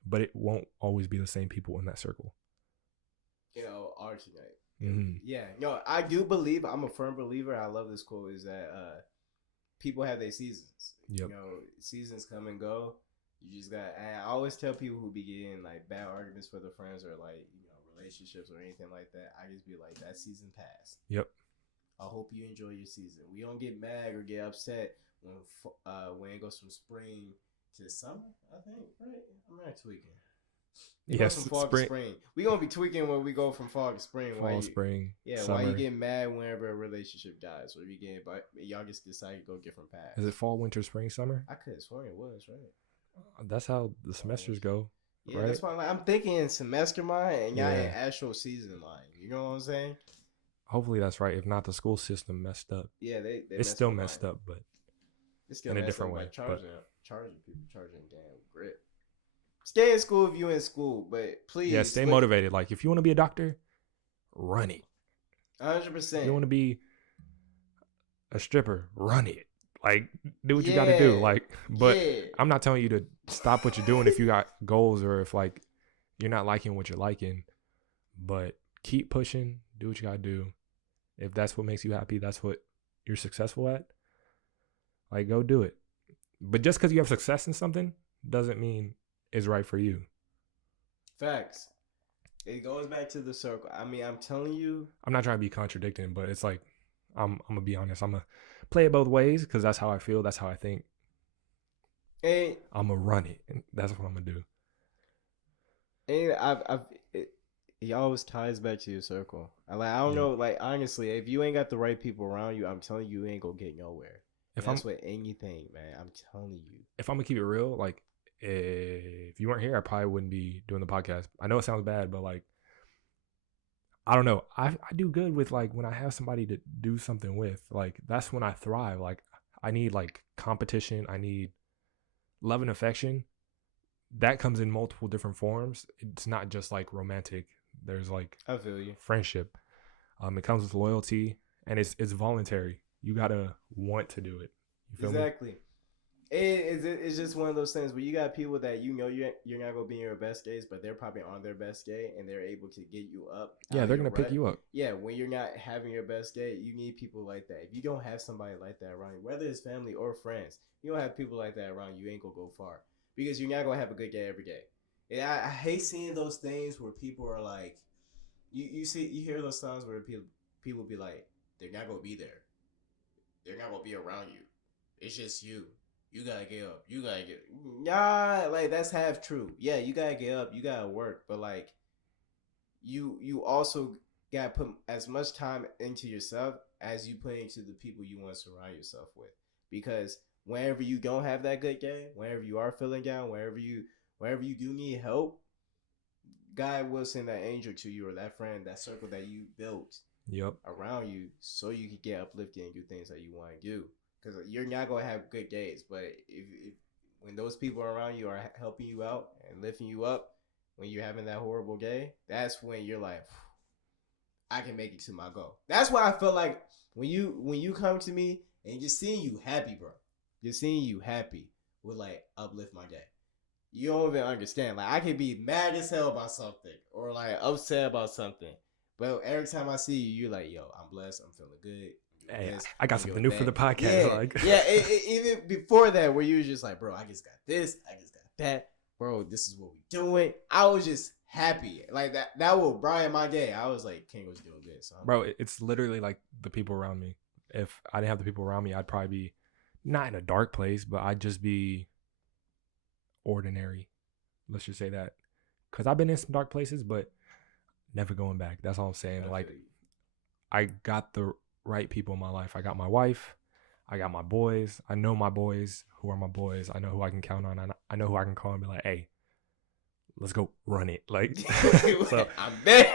but it won't always be the same people in that circle. You know, alternate. Mm-hmm. Yeah. No, I do believe. I'm a firm believer. I love this quote. Is that people have their seasons. Yep. You know, seasons come and go. You just got. And I always tell people who be getting like bad arguments for their friends or like relationships or anything like that. I just be like, that season passed. Yep. I hope you enjoy your season. We don't get mad or get upset when it goes from spring to summer. I think right. I'm not tweaking. It Yes. goes from fall to spring. We gonna be tweaking when we go from fall to spring. Fall, spring. Yeah. Summer. Why you get mad whenever a relationship dies, or you get but y'all just decide to go different paths? Is it fall, winter, spring, summer? I could have sworn it was right. That's how the semesters go. Yeah, right? that's why I'm thinking in semester mind and y'all in Yeah. actual season mind. You know what I'm saying? Hopefully that's right. If not, the school system messed up. Yeah, they It's still messed up, but it's still in a messed different up by way, charging people, charging damn grip. Stay in school if you in school, but please. yeah, stay motivated. Like if you want to be a doctor, run it. 100%. If you want to be a stripper, run it. Like do what you got to do. Like, but I'm not telling you to stop what you're doing if you got goals or if like you're not liking what you're liking, but keep pushing. Do what you got to do. If that's what makes you happy, that's what you're successful at. Like go do it. But just because you have success in something doesn't mean it's right for you. Facts. It goes back to the circle. I mean, I'm telling you. I'm not trying to be contradicting, but it's like I'm gonna be honest. I'm gonna play it both ways because that's how I feel. That's how I think. And I'm gonna run it, and that's what I'm gonna do. And it always ties back to your circle. I don't know. Like honestly, if you ain't got the right people around you, I'm telling you, you ain't gonna get nowhere. If that's with anything, man. I'm telling you. If I'm gonna keep it real, like if you weren't here, I probably wouldn't be doing the podcast. I know it sounds bad, but like I don't know. I do good with like when I have somebody to do something with. Like that's when I thrive. Like I need like competition. I need love and affection. That comes in multiple different forms. It's not just like romantic. There's like I feel you. Friendship. It comes with loyalty and it's voluntary. You gotta want to do it. You feel exactly. me? It's just one of those things where you got people that you know you're not gonna be in your best days, but they're probably on their best day and they're able to get you up. Yeah, they're gonna pick you up. Yeah, when you're not having your best day, you need people like that. If you don't have somebody like that around you, whether it's family or friends, you don't have people like that around you, ain't gonna go far because you're not gonna have a good day every day. And I hate seeing those things where people are like, you hear those times where people be like, they're not gonna be there, they're not gonna be around you. It's just you. You gotta get up. You gotta get. Nah, like that's half true. Yeah, you gotta get up. You gotta work, but like, you also gotta put as much time into yourself as you play into the people you want to surround yourself with. Because whenever you don't have that good game, whenever you are feeling down, wherever you do need help, God will send that angel to you or that friend, that circle that you built Yep. around you, so you can get uplifted and do things that you want to do. Because you're not gonna have good days, but if when those people around you are helping you out and lifting you up, when you're having that horrible day, that's when you're like, I can make it to my goal. That's why I feel like when you come to me and just seeing you happy, bro, just seeing you happy will like uplift my day. You don't even understand. Like I could be mad as hell about something or like upset about something, but every time I see you, you're like, yo, I'm blessed. I'm feeling good. Hey, This, I got I'm something doing new for that. the podcast. Yeah, Like, yeah. Even before that, where you was just like, bro, I just got this. I just got that. Bro, this is what we doing. I was just happy. Like that. That will brighten my day. I was like, King was doing good. So bro, it's literally like the people around me. If I didn't have the people around me, I'd probably be not in a dark place, but I'd just be ordinary. Let's just say that. Because I've been in some dark places, but never going back. That's all I'm saying. Like, I got the right people in my life. I got my wife. I got my boys. I know my boys who are my boys. I know who I can count on. I know who I can call and be like, hey, let's go run it. Like, so I'm there.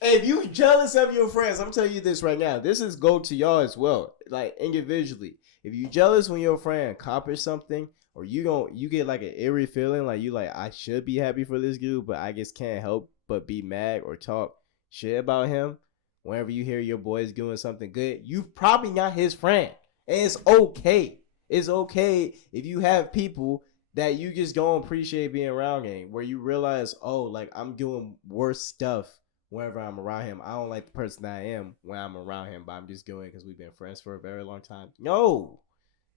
Hey, if you jealous of your friends, I'm telling you this right now. This is go to y'all as well, like individually. If you jealous when your friend accomplish something, or you get like an eerie feeling, like you like I should be happy for this dude, but I just can't help but be mad or talk shit about him. Whenever you hear your boys doing something good, you probably not his friend, and it's okay. It's okay if you have people that you just don't appreciate being around, gang, where you realize, oh, like I'm doing worse stuff whenever I'm around him. I don't like the person I am when I'm around him, but I'm just doing it because we've been friends for a very long time. No,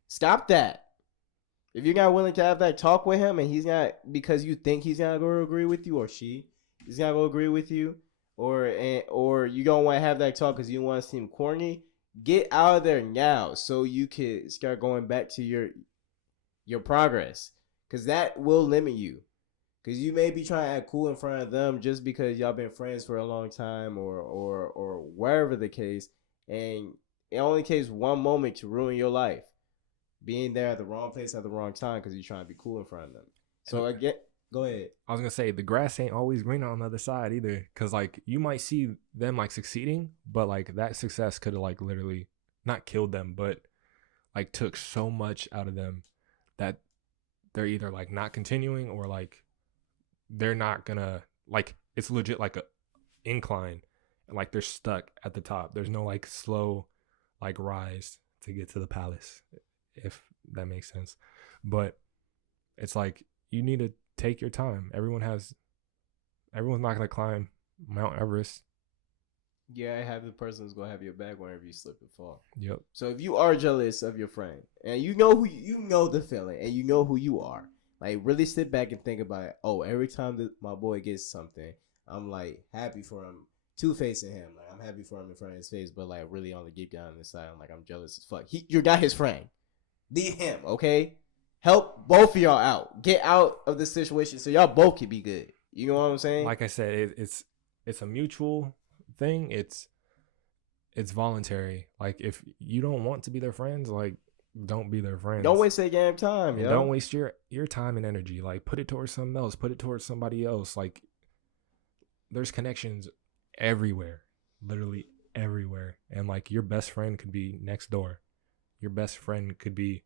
stop that. If you're not willing to have that talk with him and he's not, because you think he's not going to agree with you, or she's not going to agree with you, or you don't want to have that talk because you want to seem corny, get out of there now so you can start going back to your progress, because that will limit you. Because you may be trying to act cool in front of them just because y'all been friends for a long time, or wherever the case, and it only takes one moment to ruin your life. Being there at the wrong place at the wrong time because you're trying to be cool in front of them. So again, go ahead. I was gonna say the grass ain't always green on the other side either. Cause like you might see them like succeeding, but like that success could have like literally not killed them, but like took so much out of them that they're either like not continuing or like they're not gonna, like it's legit like a incline and like they're stuck at the top. There's no like slow like rise to get to the palace, if that makes sense. But it's like you need to take your time. Everyone's not gonna climb Mount Everest. Yeah, have the person who's gonna have your back whenever you slip and fall. Yep. So if you are jealous of your friend and you know you know the feeling and you know who you are, like really sit back and think about it. Oh, every time that my boy gets something, I'm like happy for him, two-facing him. Like I'm happy for him in front of his face, but like really on the deep down inside, I'm like I'm jealous as fuck. You're not his friend. Leave him, okay? Help both of y'all out. Get out of this situation so y'all both can be good. You know what I'm saying? Like I said, it's a mutual thing. It's voluntary. Like if you don't want to be their friends, like don't be their friends. Don't waste their damn time, yo. Don't waste your time and energy. Like put it towards something else. Put it towards somebody else. Like there's connections everywhere, literally everywhere. And like your best friend could be next door. Your best friend could be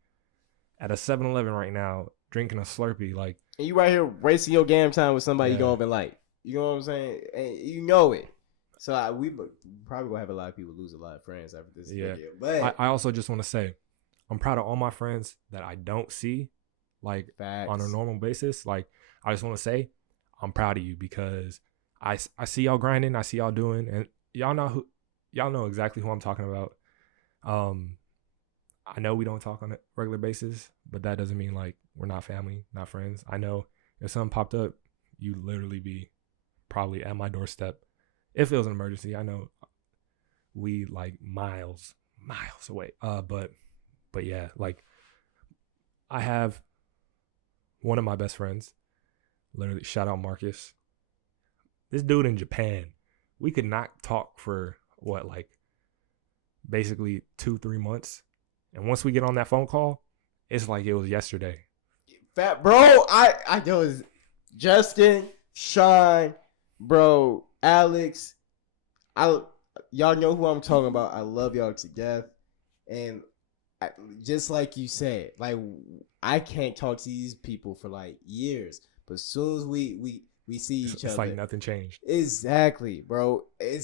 at a 7-Eleven right now drinking a Slurpee. Like, and you right here wasting your damn time with somebody Yeah. you don't even like. You know what I'm saying? And you know it. So we probably gonna have a lot of people lose a lot of friends after this Yeah. video. But I also just want to say, I'm proud of all my friends that I don't see, like facts. on a normal basis. Like, I just want to say, I'm proud of you because I see y'all grinding. I see y'all doing, and y'all know exactly who I'm talking about. I know we don't talk on a regular basis, but that doesn't mean like we're not family, not friends. I know if something popped up, you literally be probably at my doorstep. If it was an emergency, I know we like miles away. But yeah, like I have one of my best friends, literally shout out Marcus. This dude in Japan, we could not talk for what, like basically 2-3 months. And once we get on that phone call, it's like it was yesterday. Fat bro, I know it's Justin, Sean, bro, Alex. Y'all know who I'm talking about. I love y'all to death. And just like you said, like I can't talk to these people for like years, but as soon as we see each other, It's like nothing changed. Exactly, bro. It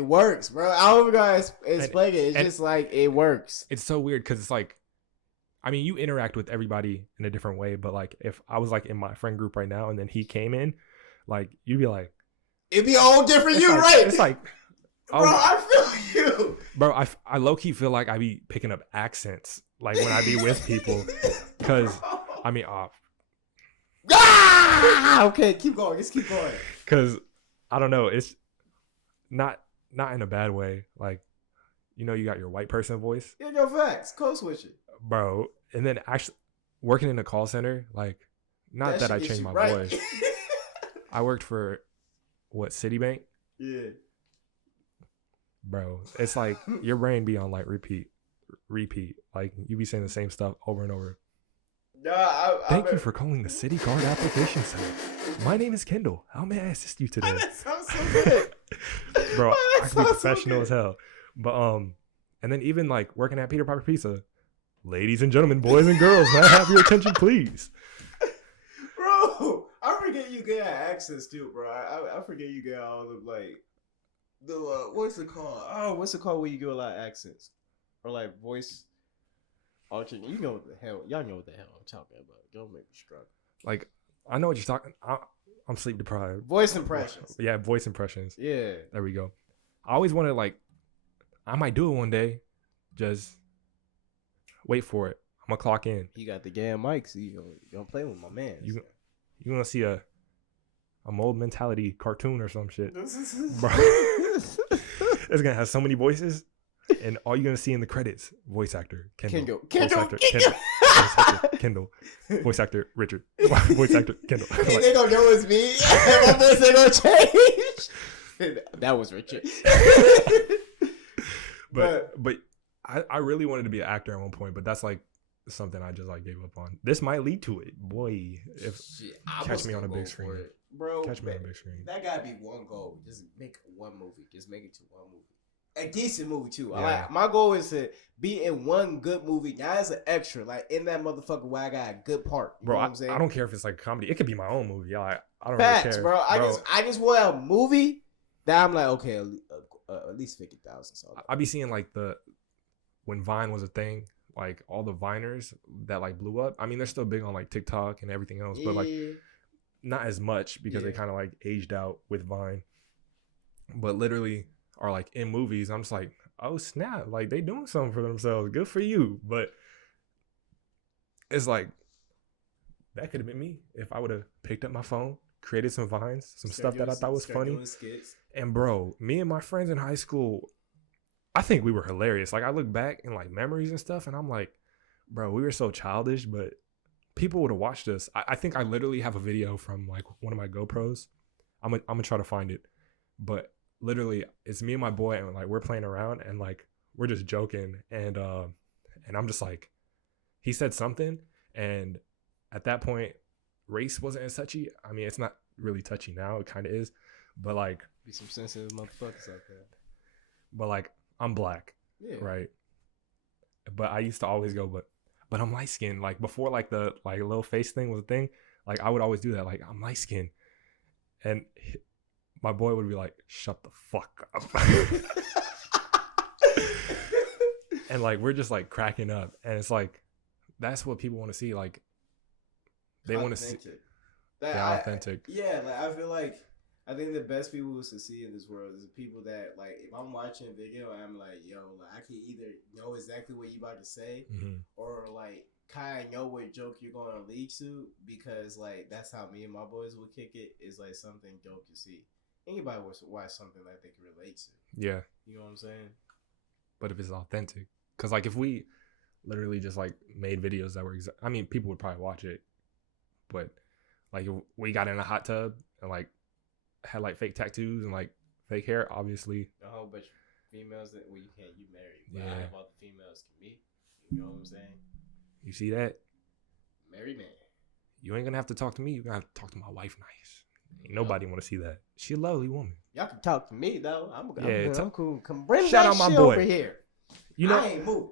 works, bro. I don't know how to explain it. It's just like it works. It's so weird because it's like, I mean, you interact with everybody in a different way, but like if I was like in my friend group right now and then he came in, like you'd be like, it'd be all different. You like, right? It's like, bro, I feel you, bro. I low key feel like I be picking up accents like when I be with people, because I mean, okay, keep going. Just keep going. Because I don't know, it's not in a bad way. Like, you know, you got your white person voice. Yeah, no facts. Code switching, bro. And then actually working in a call center, like, not that I changed my voice. I worked for Citibank. Yeah, bro. It's like your brain be on like repeat. Like you be saying the same stuff over and over. No, Thank you for calling the City Card Application Center. My name is Kendall. How may I assist you today? That sounds so good. Bro, I can be professional as hell. But and then even like working at Peter Piper Pizza, ladies and gentlemen, boys and girls, may I have your attention, please? Bro, I forget you get access too, bro. I forget you get all the like the what's it called? Oh, what's it called when you get a lot of accents or like voice alternate? You know what the hell? Y'all know what the hell I'm talking about. Don't make me struggle. Like I know what you're talking. I'm sleep deprived. Voice impressions. Yeah, voice impressions. Yeah. There we go. I always wanted like, I might do it one day. Just wait for it. I'm gonna clock in. He got the damn mics. You don't play with my man. You gonna see a mold mentality cartoon or some shit, bro. It's gonna have so many voices, and all you're gonna see in the credits: voice actor Kendall, voice actor Kendall, voice actor Richard, voice actor Kendall. Like, they gonna know it's me. My voice ain't gonna change. That was Richard. but I really wanted to be an actor at one point, but that's like something I just like gave up on. This might lead to it, boy. If catch me on a big screen, bro. Catch me on a big screen. That gotta be one goal. Just make one movie. Just make it to one movie. A decent movie too. Yeah. My goal is to be in one good movie, not as an extra, like in that motherfucker where I got a good part. You bro, know what I'm saying? I don't care if it's like a comedy. It could be my own movie. I don't Facts, really care, bro. I just want a movie that I'm like, okay, at least 50,000. So I be seeing like when Vine was a thing, like all the Viners that like blew up. I mean, they're still big on like TikTok and everything else, but like not as much because they kind of like aged out with Vine. But literally are like in movies. I'm just like, oh snap, like they doing something for themselves. Good for you. But it's like that could have been me if I would have picked up my phone, created some Vines, some stuff that I thought was funny. And bro, me and my friends in high school, I think we were hilarious. Like I look back in like memories and stuff, and I'm like, bro, we were so childish, but people would have watched us. I think I literally have a video from like one of my GoPros. I'm gonna try to find it, but literally it's me and my boy, and like we're playing around, and like we're just joking, and I'm just like, he said something, and at that point, race wasn't as touchy. I mean, it's not really touchy now. It kind of is, but like, be some sensitive motherfuckers out there. But like, I'm black, right? But I used to always go, but I'm light skinned. Like before, like the like little face thing was a thing. Like I would always do that. Like I'm light skinned, and my boy would be like, "Shut the fuck up," and like we're just like cracking up, and it's like that's what people want to see. Like they want to see authentic. Like I feel like. I think the best people to see in this world is the people that, like, if I'm watching a video, I'm like, yo, like, I can either know exactly what you about to say or, like, kind of know what joke you're going to lead to because, like, that's how me and my boys will kick it is, like, something dope to see. Anybody wants to watch something that they can relate to. Yeah. You know what I'm saying? But if it's authentic. Because, like, if we literally just, like, made videos that were, I mean, people would probably watch it. But, like, if we got in a hot tub and, like, had like fake tattoos and like fake hair, obviously. A whole bunch. females that you can't you married. But Yeah. out of all the females can be. You know what I'm saying? You see that? Married man. You ain't gonna have to talk to me. You gotta have to talk to my wife nice. Ain't nobody want to see that. She a lovely woman. Y'all can talk to me though. I'm cool. Come bring Shout that out my shit boy. over here. You know, I ain't moved.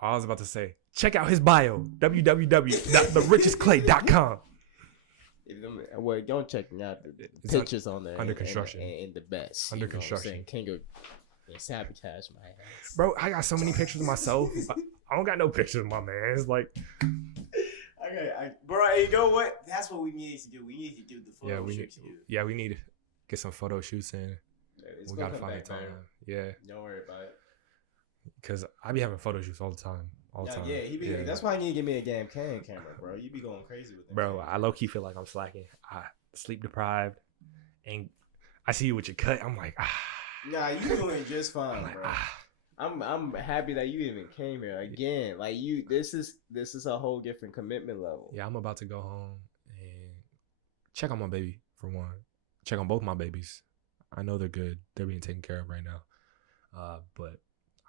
I was about to say, check out his bio, www.therichestclay.com. Well, don't check me out. The It's pictures on there under and- construction. and the best. Under You know what I'm construction. saying? Can't go and sabotage my ass. Bro, I got so many pictures of myself. I don't got no pictures of my man. It's like, Okay, bro, you know what? That's what we need to do. We need to do the photo we need, shoot too. we need to get some photo shoots in. It's We gonna gotta come find the back, time. man. Yeah, Don't worry about it. because I be having photo shoots all the time. Yeah, that's why I need to give me a damn camera, bro. You be going crazy with that. Bro, I low key feel like I'm slacking. I sleep deprived, and I see you with your cut. I'm like, Nah, you doing just fine, I'm like, bro. I'm happy that you even came here again. Like this is a whole different commitment level. Yeah, I'm about to go home and check on my baby for one. Check on both my babies. I know they're good. They're being taken care of right now. But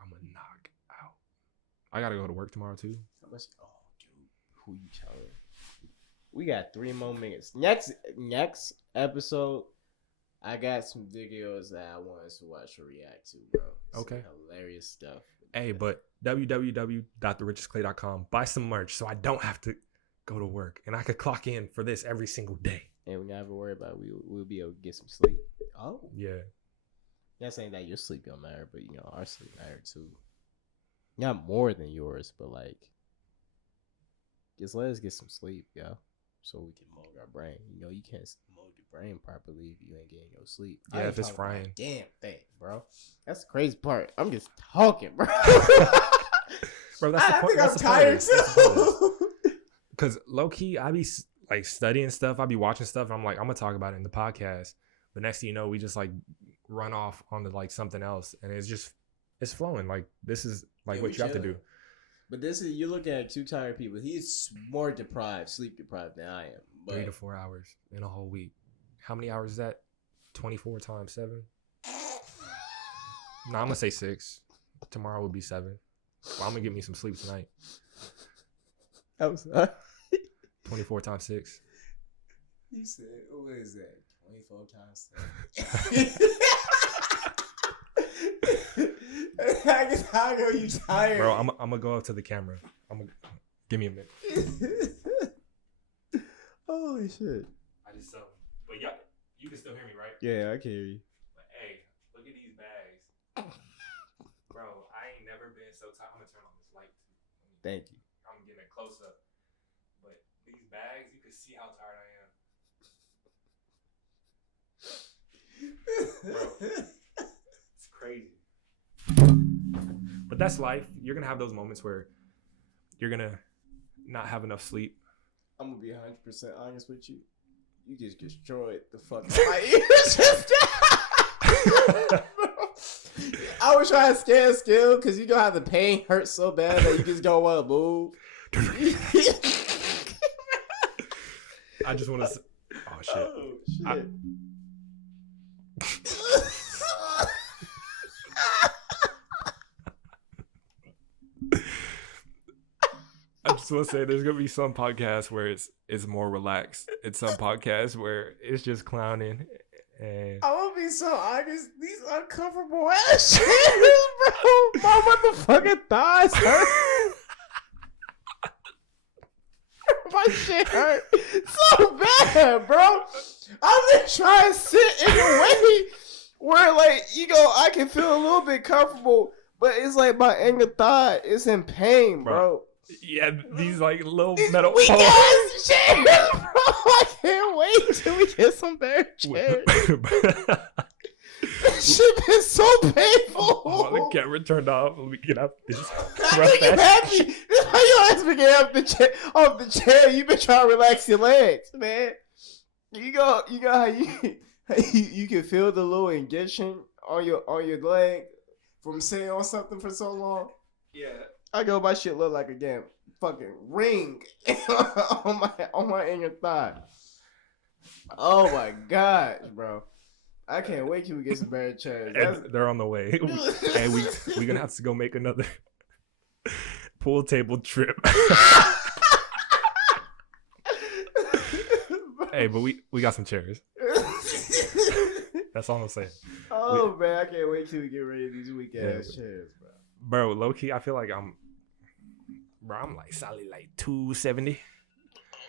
I'm gonna knock out. I gotta go to work tomorrow too. How much? Oh, dude, who you telling? We got 3 more minutes. Next episode, I got some videos that I wanted to watch or react to, bro. Okay. Some hilarious stuff. Hey, but www.therichestclay.com. Buy some merch so I don't have to go to work and I could clock in for this every single day. And we never worry about it. We'll be able to get some sleep. Oh. Yeah. Not saying that your sleep don't matter, but our sleep matter too. Not more than yours, but like, just let us get some sleep, yo, so we can mold our brain. You can't mold your brain properly if you ain't getting no sleep. Yeah, I ain't if it's talking about frying. a damn thing, bro. That's the crazy part. I'm just talking, bro. Bro, that's the I point. think I'm That's the tired too. too. Because low key, I be like studying stuff. I be watching stuff. And I'm like, I'm gonna talk about it in the podcast. But next thing you know, we just like run off onto like something else, and it's flowing. Like this is like Yeah, what we you have to do. chilling. But this is, you're looking at 2 tired people. He's more sleep deprived than I am. But 3 to 4 hours in a whole week. How many hours is that? 24 times 7. No, I'm gonna say 6. Tomorrow will be 7. Well, I'm gonna get me some sleep tonight. I'm sorry. 24 times 6. You said, what is that? 24 times 7. How are you tired? Bro, I'm gonna go up to the camera. Give me a minute. Holy shit. I just but yeah, you can still hear me, right? Yeah, I can hear you. But hey, look at these bags. Bro, I ain't never been so tired. I'm gonna turn on this light. Thank you. I'm getting a close up. But these bags, you can see how tired I am. Bro, it's crazy. But that's life. You're gonna have those moments where you're gonna not have enough sleep. I'm gonna be 100% honest with you. You just destroyed the fucking my ears just I was trying to stand still because you know how the pain hurts so bad that you just don't want to move. I just want to. Oh shit! Oh shit! I just want to say there's gonna be some podcasts where it's more relaxed. It's some podcasts where it's just clowning. And I'm gonna be so honest. These uncomfortable ass chairs, bro. My motherfucking thighs hurt. My shit hurt so bad, bro. I'm just trying to sit in a way where, like, I can feel a little bit comfortable, but it's like my inner thigh is in pain, bro. yeah, these like little These metal weak poles. ass chairs, bro. I can't wait till we get some better chairs. This shit been so painful. Oh, the camera turned off. Let me get up. I think you happy. This is why you asked me to get off the chair. You been trying to relax your legs, man. You know how you can feel the little injection on your leg from sitting on something for so long. Yeah. I go, my shit look like a damn fucking ring on my inner thigh. Oh my gosh, bro. I can't wait till we get some better chairs. And they're on the way. And we're gonna have to go make another pool table trip. Hey, but we got some chairs. That's all I'm saying. Oh man, I can't wait till we get rid of these weak ass chairs, Bro, low key, I feel like I'm like solid like 270.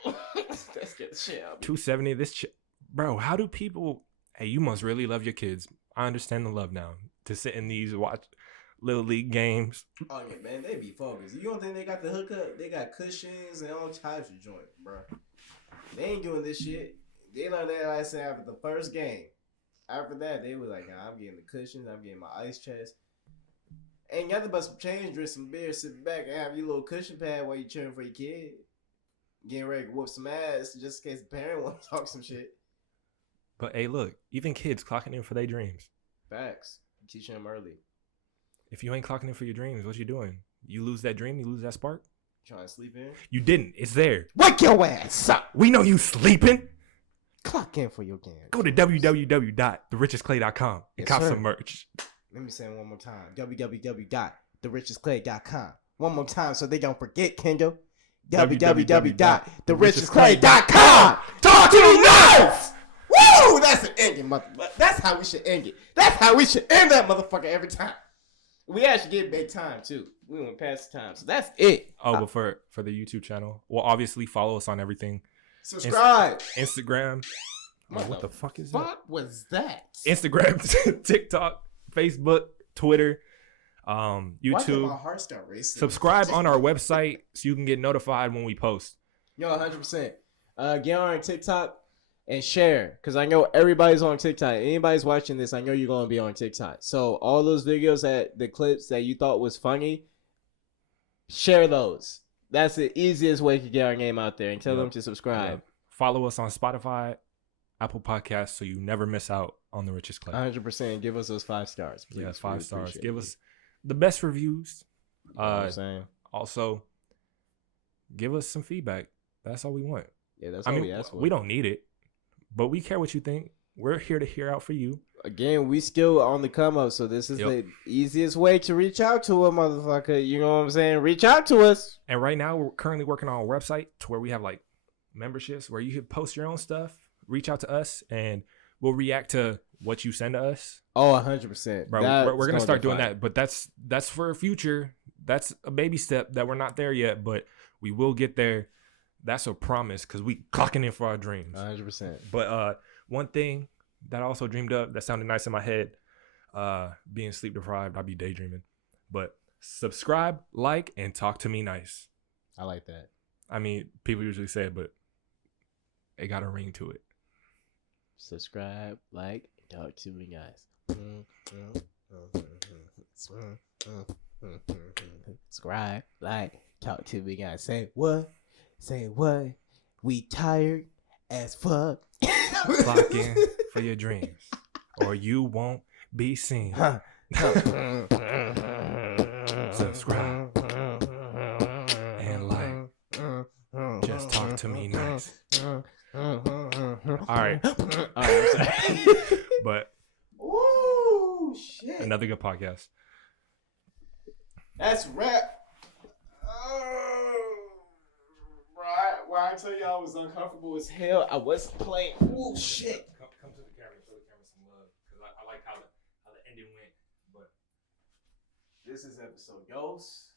Let's get the shit out. 270. Bro, how do people? Hey, you must really love your kids. I understand the love now to sit in these watch little league games. Oh yeah, man, they be focused. You don't think they got the hookup? They got cushions and all types of joint, bro. They ain't doing this shit. They learned that lesson after the first game. After that, they were like, nah, I'm getting the cushions. I'm getting my ice chest. Ain't got to but some change, drink some beer, sit back and have your little cushion pad while you cheering for your kid. Getting ready to whoop some ass just in case the parent want to talk some shit. But hey, look, even kids clocking in for their dreams. Facts. Teaching them early. If you ain't clocking in for your dreams, what you doing? You lose that dream, you lose that spark? Trying to sleep in? You didn't. It's there. Wake your ass up! We know you sleeping. Clock in for your game. Go to www.therichestclay.com and Yes, cop sir. some merch. Let me say it one more time. www.therichestclay.com. One more time so they don't forget, Kendall. www.therichestclay.com. Talk to me nice! Woo! That's an ending, motherfucker. That's how we should end it. That's how we should end that motherfucker every time. We actually get big time, too. We went past the time. So that's it. Oh, but for the YouTube channel, well, obviously follow us on everything. Subscribe. Instagram. What the fuck is that? What was that? Instagram, TikTok, Facebook, Twitter, Why did YouTube. my heart start racing? Subscribe on our website so you can get notified when we post. Yo, 100%. Get on TikTok and share. Because I know everybody's on TikTok. Anybody's watching this, I know you're going to be on TikTok. So all those videos, the clips that you thought was funny, share those. That's the easiest way to get our name out there and tell them to subscribe. Yep. Follow us on Spotify, Apple Podcasts, so you never miss out on the Richest Clay. 100%. Give us those 5 stars, please. Yeah, 5 We stars. appreciate Give it. us the best reviews. You know what I'm saying? Also, give us some feedback. That's all we want. Yeah, that's I all mean, we ask for. we don't need it, but we care what you think. We're here to hear out for you. Again, we still on the come up, so this is Yep. the easiest way to reach out to a motherfucker. You know what I'm saying? Reach out to us. And right now, we're currently working on a website to where we have like memberships where you can post your own stuff, reach out to us, and we'll react to what you send to us. Oh, 100%. Bro, we're gonna start doing that, but that's for a future. That's a baby step that we're not there yet, but we will get there. That's a promise because we clocking in for our dreams. 100%. But one thing that I also dreamed of that sounded nice in my head, being sleep deprived, I'd be daydreaming. But subscribe, like, and talk to me nice. I like that. I mean, people usually say it, but it got a ring to it. Subscribe, like, talk to me, guys. Subscribe, like, talk to me, guys. Say what? Say what? We tired as fuck. Clock in for your dreams, or you won't be seen. Subscribe and like. Just talk to me nice. All right. I'm sorry. But Ooh, shit. another good podcast. That's rap. Oh, bro, why I tell you I was uncomfortable as hell. I wasn't playing. Ooh, shit. Come to the camera, show the camera some love, because I like how the ending went. But This is episode Ghost.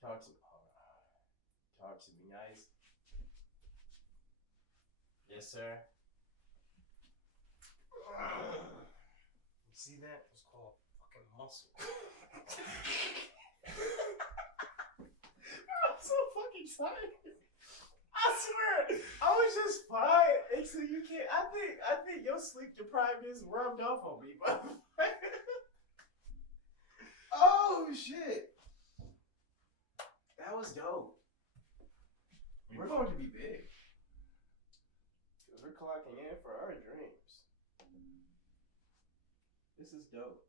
Talk to me nice. Yes, sir. You see that? It's called fucking muscle. I'm so fucking tired. I swear, I was just fine until you can't. I think your sleep deprivedness rubbed off on me, bro. Oh shit, that was dope. We're going to be big because we're clocking in for our dreams. This is dope.